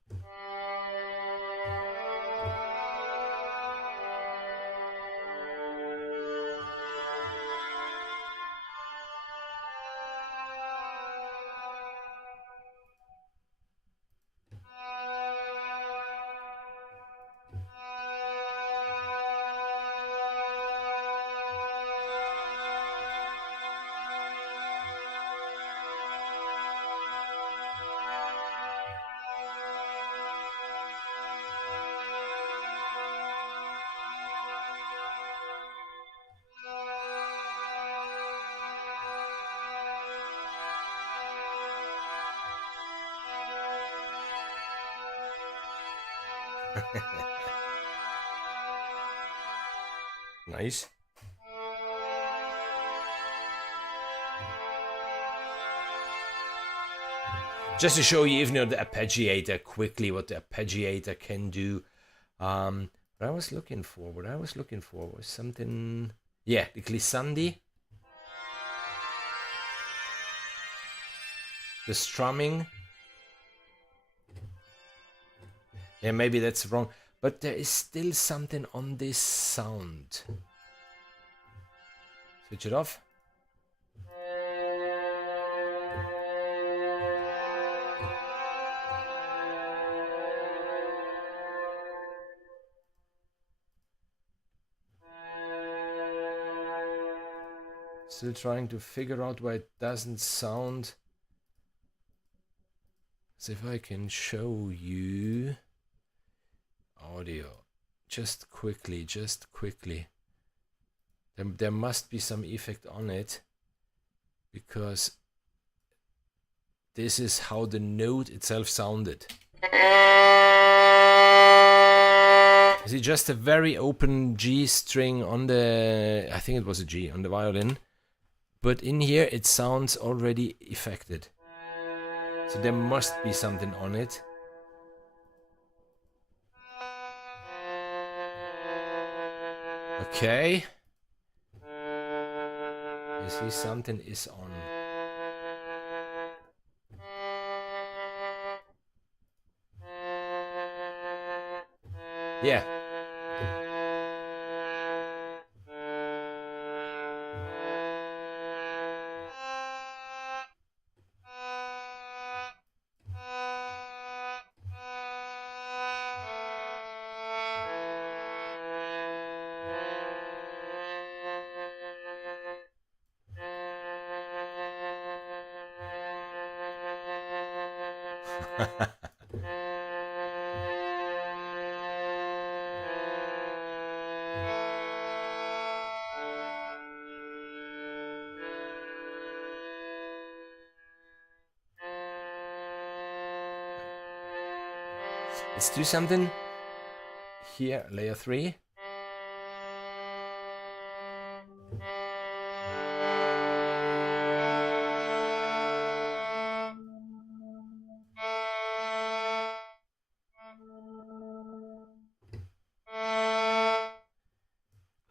Nice. Just to show you even the arpeggiator quickly, what the arpeggiator can do. What I was looking for was something. Yeah, the glissandi. The strumming. Yeah, maybe that's wrong. but there is still something on this sound. Switch it off. Still trying to figure out why it doesn't sound. So if I can show you audio just quickly. There must be some effect on it, because this is how the note itself sounded. See, just a very open G string on the, I think it was a G on the violin, but in here it sounds already affected. So there must be something on it. Okay. You see, something is on. Yeah. Let's do something here, layer 3.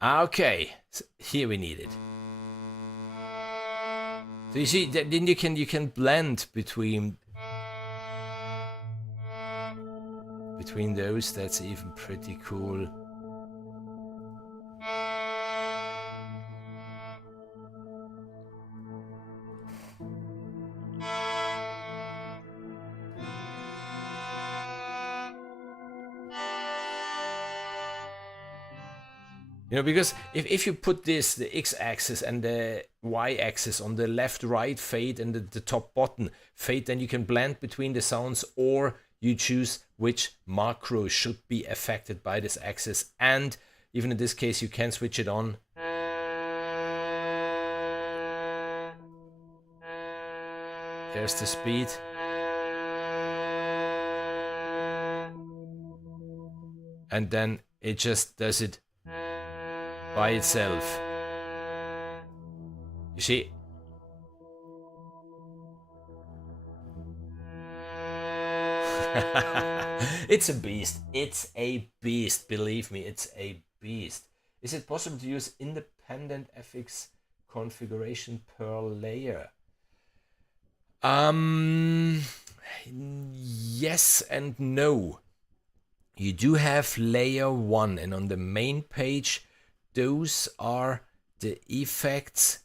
Okay, so here we need it. So you see, then you can blend between those. That's even pretty cool. You know, because if you put this, the x-axis and the y-axis on the left-right fade and the top-bottom fade, then you can blend between the sounds, or you choose which macro should be affected by this axis. And even in this case, you can switch it on. There's the speed. And then it just does it by itself. You see? It's a beast. It's a beast. Believe me, it's a beast. Is it possible to use independent FX configuration per layer? Yes and no. You do have layer 1, and on the main page, those are the effects.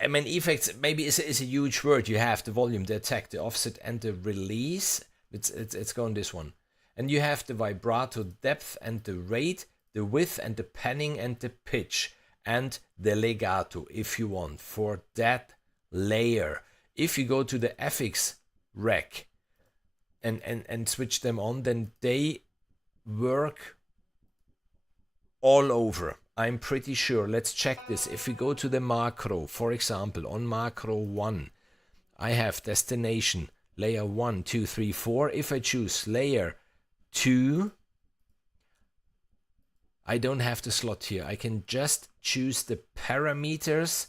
I mean, effects maybe is a huge word. You have the volume, the attack, the offset, and the release. It's going this one. And you have the vibrato depth and the rate, the width and the panning and the pitch, and the legato if you want for that layer. If you go to the FX rec and switch them on, then they work all over. I'm pretty sure. Let's check this. If we go to the macro, for example, on macro 1, I have destination layer 1, 2, 3, 4. If I choose layer 2, I don't have the slot here. I can just choose the parameters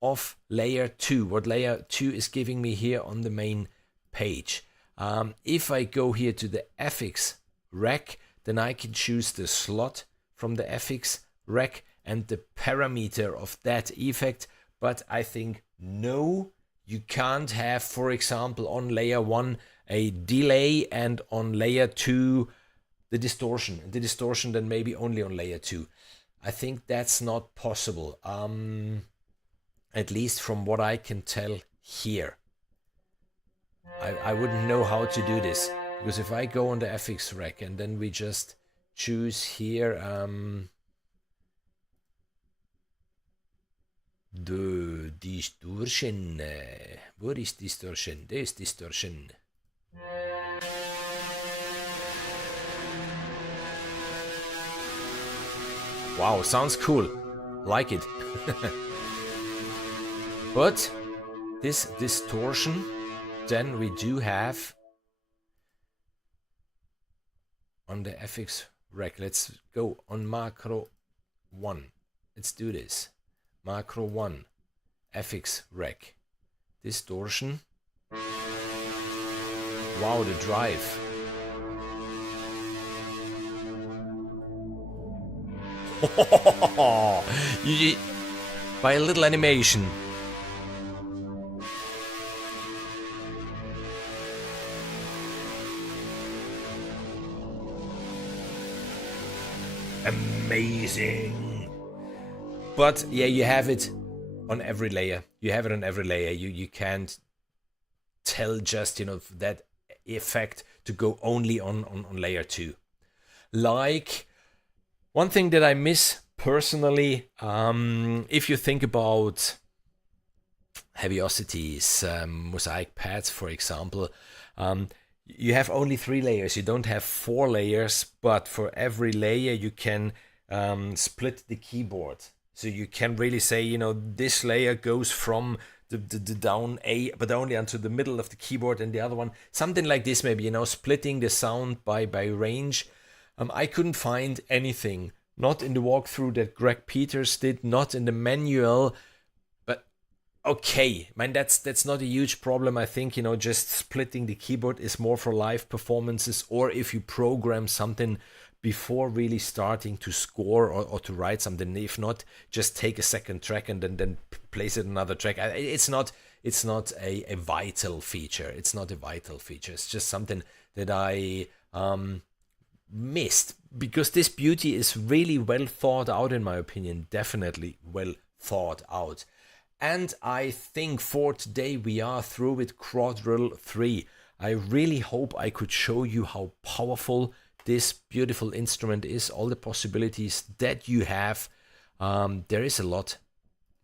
of layer 2, what layer 2 is giving me here on the main page. If I go here to the FX rec, then I can choose the slot from the FX rec and the parameter of that effect. But I think no, you can't have, for example, on layer 1 a delay and on layer 2 the distortion then maybe only on layer 2. I think that's not possible, at least from what I can tell here. I wouldn't know how to do this, because if I go on the FX rec and then we just choose here the distortion, what is distortion? There's distortion. Wow, sounds cool. Like it. But this distortion, then we do have on the FX rec. Let's go on macro 1. Let's do this. Macro 1, FX rec. Distortion. Wow, the drive. By a little animation. Amazing. But yeah, you have it on every layer. You have it on every layer. You can't tell just, you know, that effect to go only on layer 2. Like, one thing that I miss personally, if you think about heaviosities, mosaic pads, for example, you have only 3 layers. You don't have 4 layers, but for every layer you can split the keyboard. So you can really say, you know, this layer goes from the down A, but only onto the middle of the keyboard, and the other one, something like this maybe, you know, splitting the sound by range. I couldn't find anything, not in the walkthrough that Greg Peters did, not in the manual, but okay, man, that's not a huge problem. I think, you know, just splitting the keyboard is more for live performances, or if you program something before really starting to score or to write something. If not, just take a second track and then place it on another track. It's not a vital feature. It's not a vital feature. It's just something that I missed, because this beauty is really well thought out, in my opinion. Definitely well thought out. And I think for today we are through with Quadral 3. I really hope I could show you how powerful this beautiful instrument is, all the possibilities that you have. There is a lot,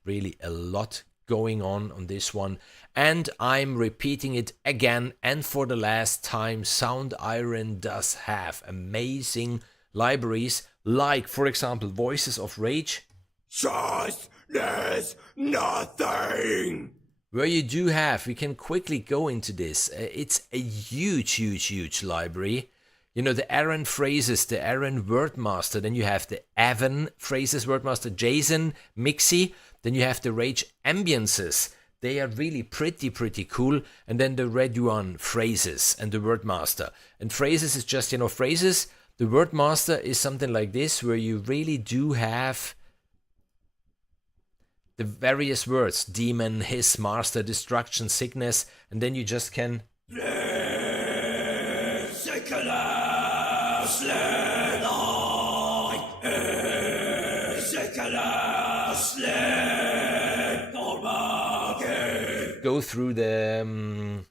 really a lot going on this one, and I'm repeating it again and for the last time. Soundiron does have amazing libraries, like for example Voices of Rage, Just there's nothing. where you do have, we can quickly go into this, it's a huge library. You know, the Aaron phrases, the Aaron Wordmaster, then you have the Evan phrases Wordmaster, Jason, Mixie, then you have the Rage ambiences. They are really pretty cool. And then the Red One phrases and the Wordmaster. And phrases is just, you know, phrases. The Wordmaster is something like this, where you really do have the various words: demon, hiss, master, destruction, sickness, and then you just can go through the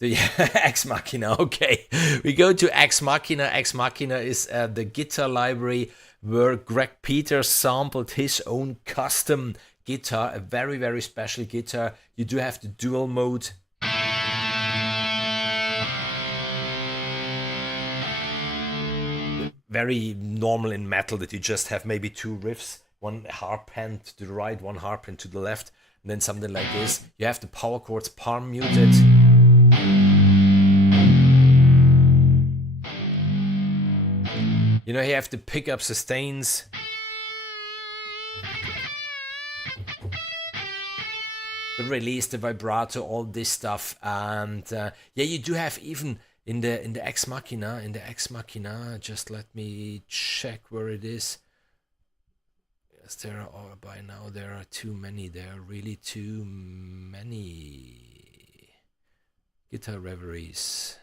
Ex Machina. Okay, we go to Ex Machina. Ex Machina is the guitar library where Greg Peters sampled his own custom guitar, a very special guitar. You do have the dual mode. Very normal in metal that you just have maybe 2 riffs, one harp hand to the right, one harp hand to the left, and then something like this. You have the power chords palm muted. You know, you have the pickup sustains. The release, the vibrato, all this stuff. And yeah, you do have even in the Ex Machina, just let me check where it is. Yes, there are, by now there are too many. There are really too many guitar reveries.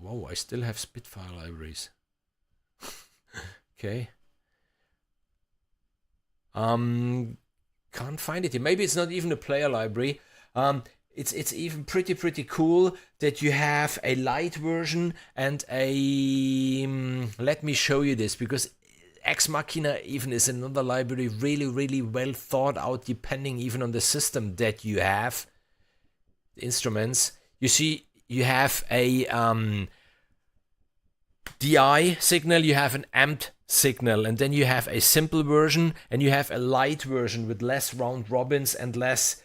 Whoa, I still have Spitfire libraries. Okay. Can't find it here. Maybe it's not even a player library. It's even pretty cool that you have a light version and a... let me show you this, because Ex Machina even is another library, really well thought out, depending even on the system that you have. The instruments. You see, you have a DI signal, you have an amped signal, and then you have a simple version, and you have a light version with less round robins and less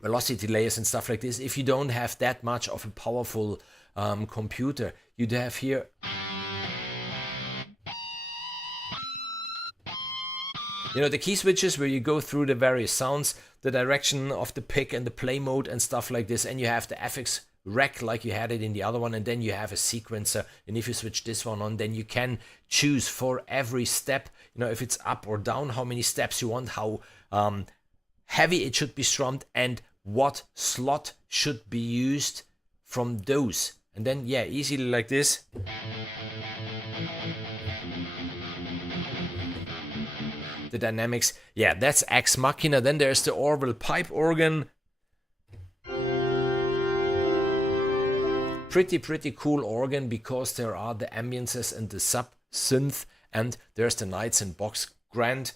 velocity layers and stuff like this. If you don't have that much of a powerful computer, you'd have here... You know, the key switches where you go through the various sounds, the direction of the pick and the play mode and stuff like this, and you have the FX rec like you had it in the other one, and then you have a sequencer, and if you switch this one on, then you can choose for every step, you know, if it's up or down, how many steps you want, how heavy it should be strummed, and what slot should be used from those. And then, yeah, easily like this. The dynamics, yeah, that's Ex Machina. Then there's the Orville pipe organ. Pretty cool organ, because there are the ambiences and the sub synth, and there's the Knights and Box Grand.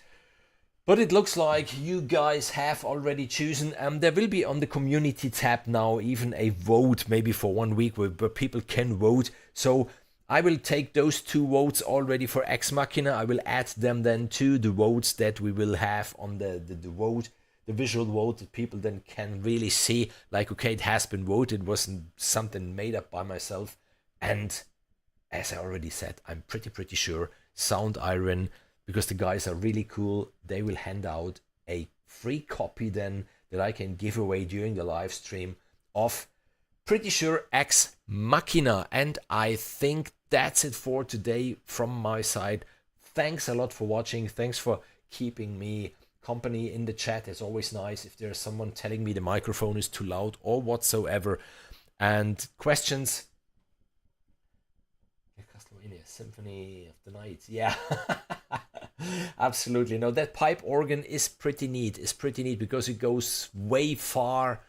But it looks like you guys have already chosen. There will be on the community tab now even a vote, maybe for 1 week, where people can vote. So I will take those 2 votes already for Ex Machina. I will add them then to the votes that we will have on the vote, the visual vote, that people then can really see, like, okay, it has been voted, it wasn't something made up by myself. And as I already said, I'm pretty sure Soundiron, because the guys are really cool, they will hand out a free copy then that I can give away during the live stream of, pretty sure, Ex Machina. And I think that's it for today from my side. Thanks a lot for watching. Thanks for keeping me company in the chat. It's always nice if there's someone telling me the microphone is too loud or whatsoever. And questions? Symphony of the Night. Yeah. Absolutely. No, that pipe organ is pretty neat. It's pretty neat because it goes way far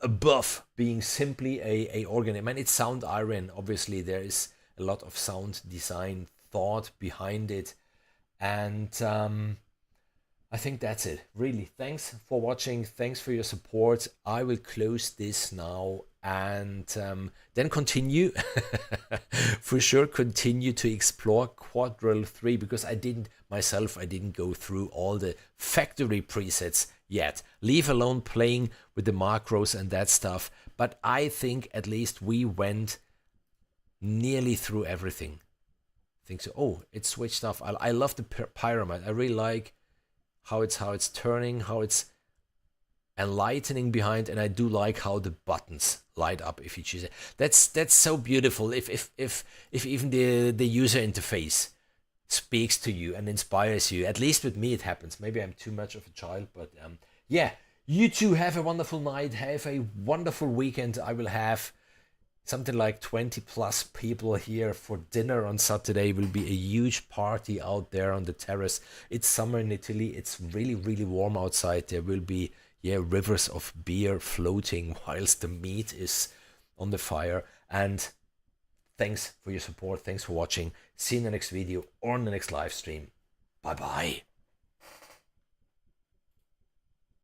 above being simply a organ. I mean, it's Soundiron. Obviously, there is a lot of sound design thought behind it. And I think that's it. Really, thanks for watching. Thanks for your support. I will close this now and then continue for sure, continue to explore Quadral 3, because I didn't go through all the factory presets yet, leave alone playing with the macros and that stuff. But I think at least we went nearly through everything. I think so. Oh, it switched off. I love the pyramid. I really like how it's turning, how it's enlightening behind, and I do like how the buttons light up if you choose it. That's so beautiful. If even the user interface speaks to you and inspires you. At least with me it happens. Maybe I'm too much of a child, but yeah. You too have a wonderful night. Have a wonderful weekend. I will have something like 20+ people here for dinner on Saturday. Will be a huge party out there on the terrace. It's summer in Italy. It's really warm outside. There will be rivers of beer floating whilst the meat is on the fire. And thanks for your support. Thanks for watching. See you in the next video or in the next live stream. Bye bye.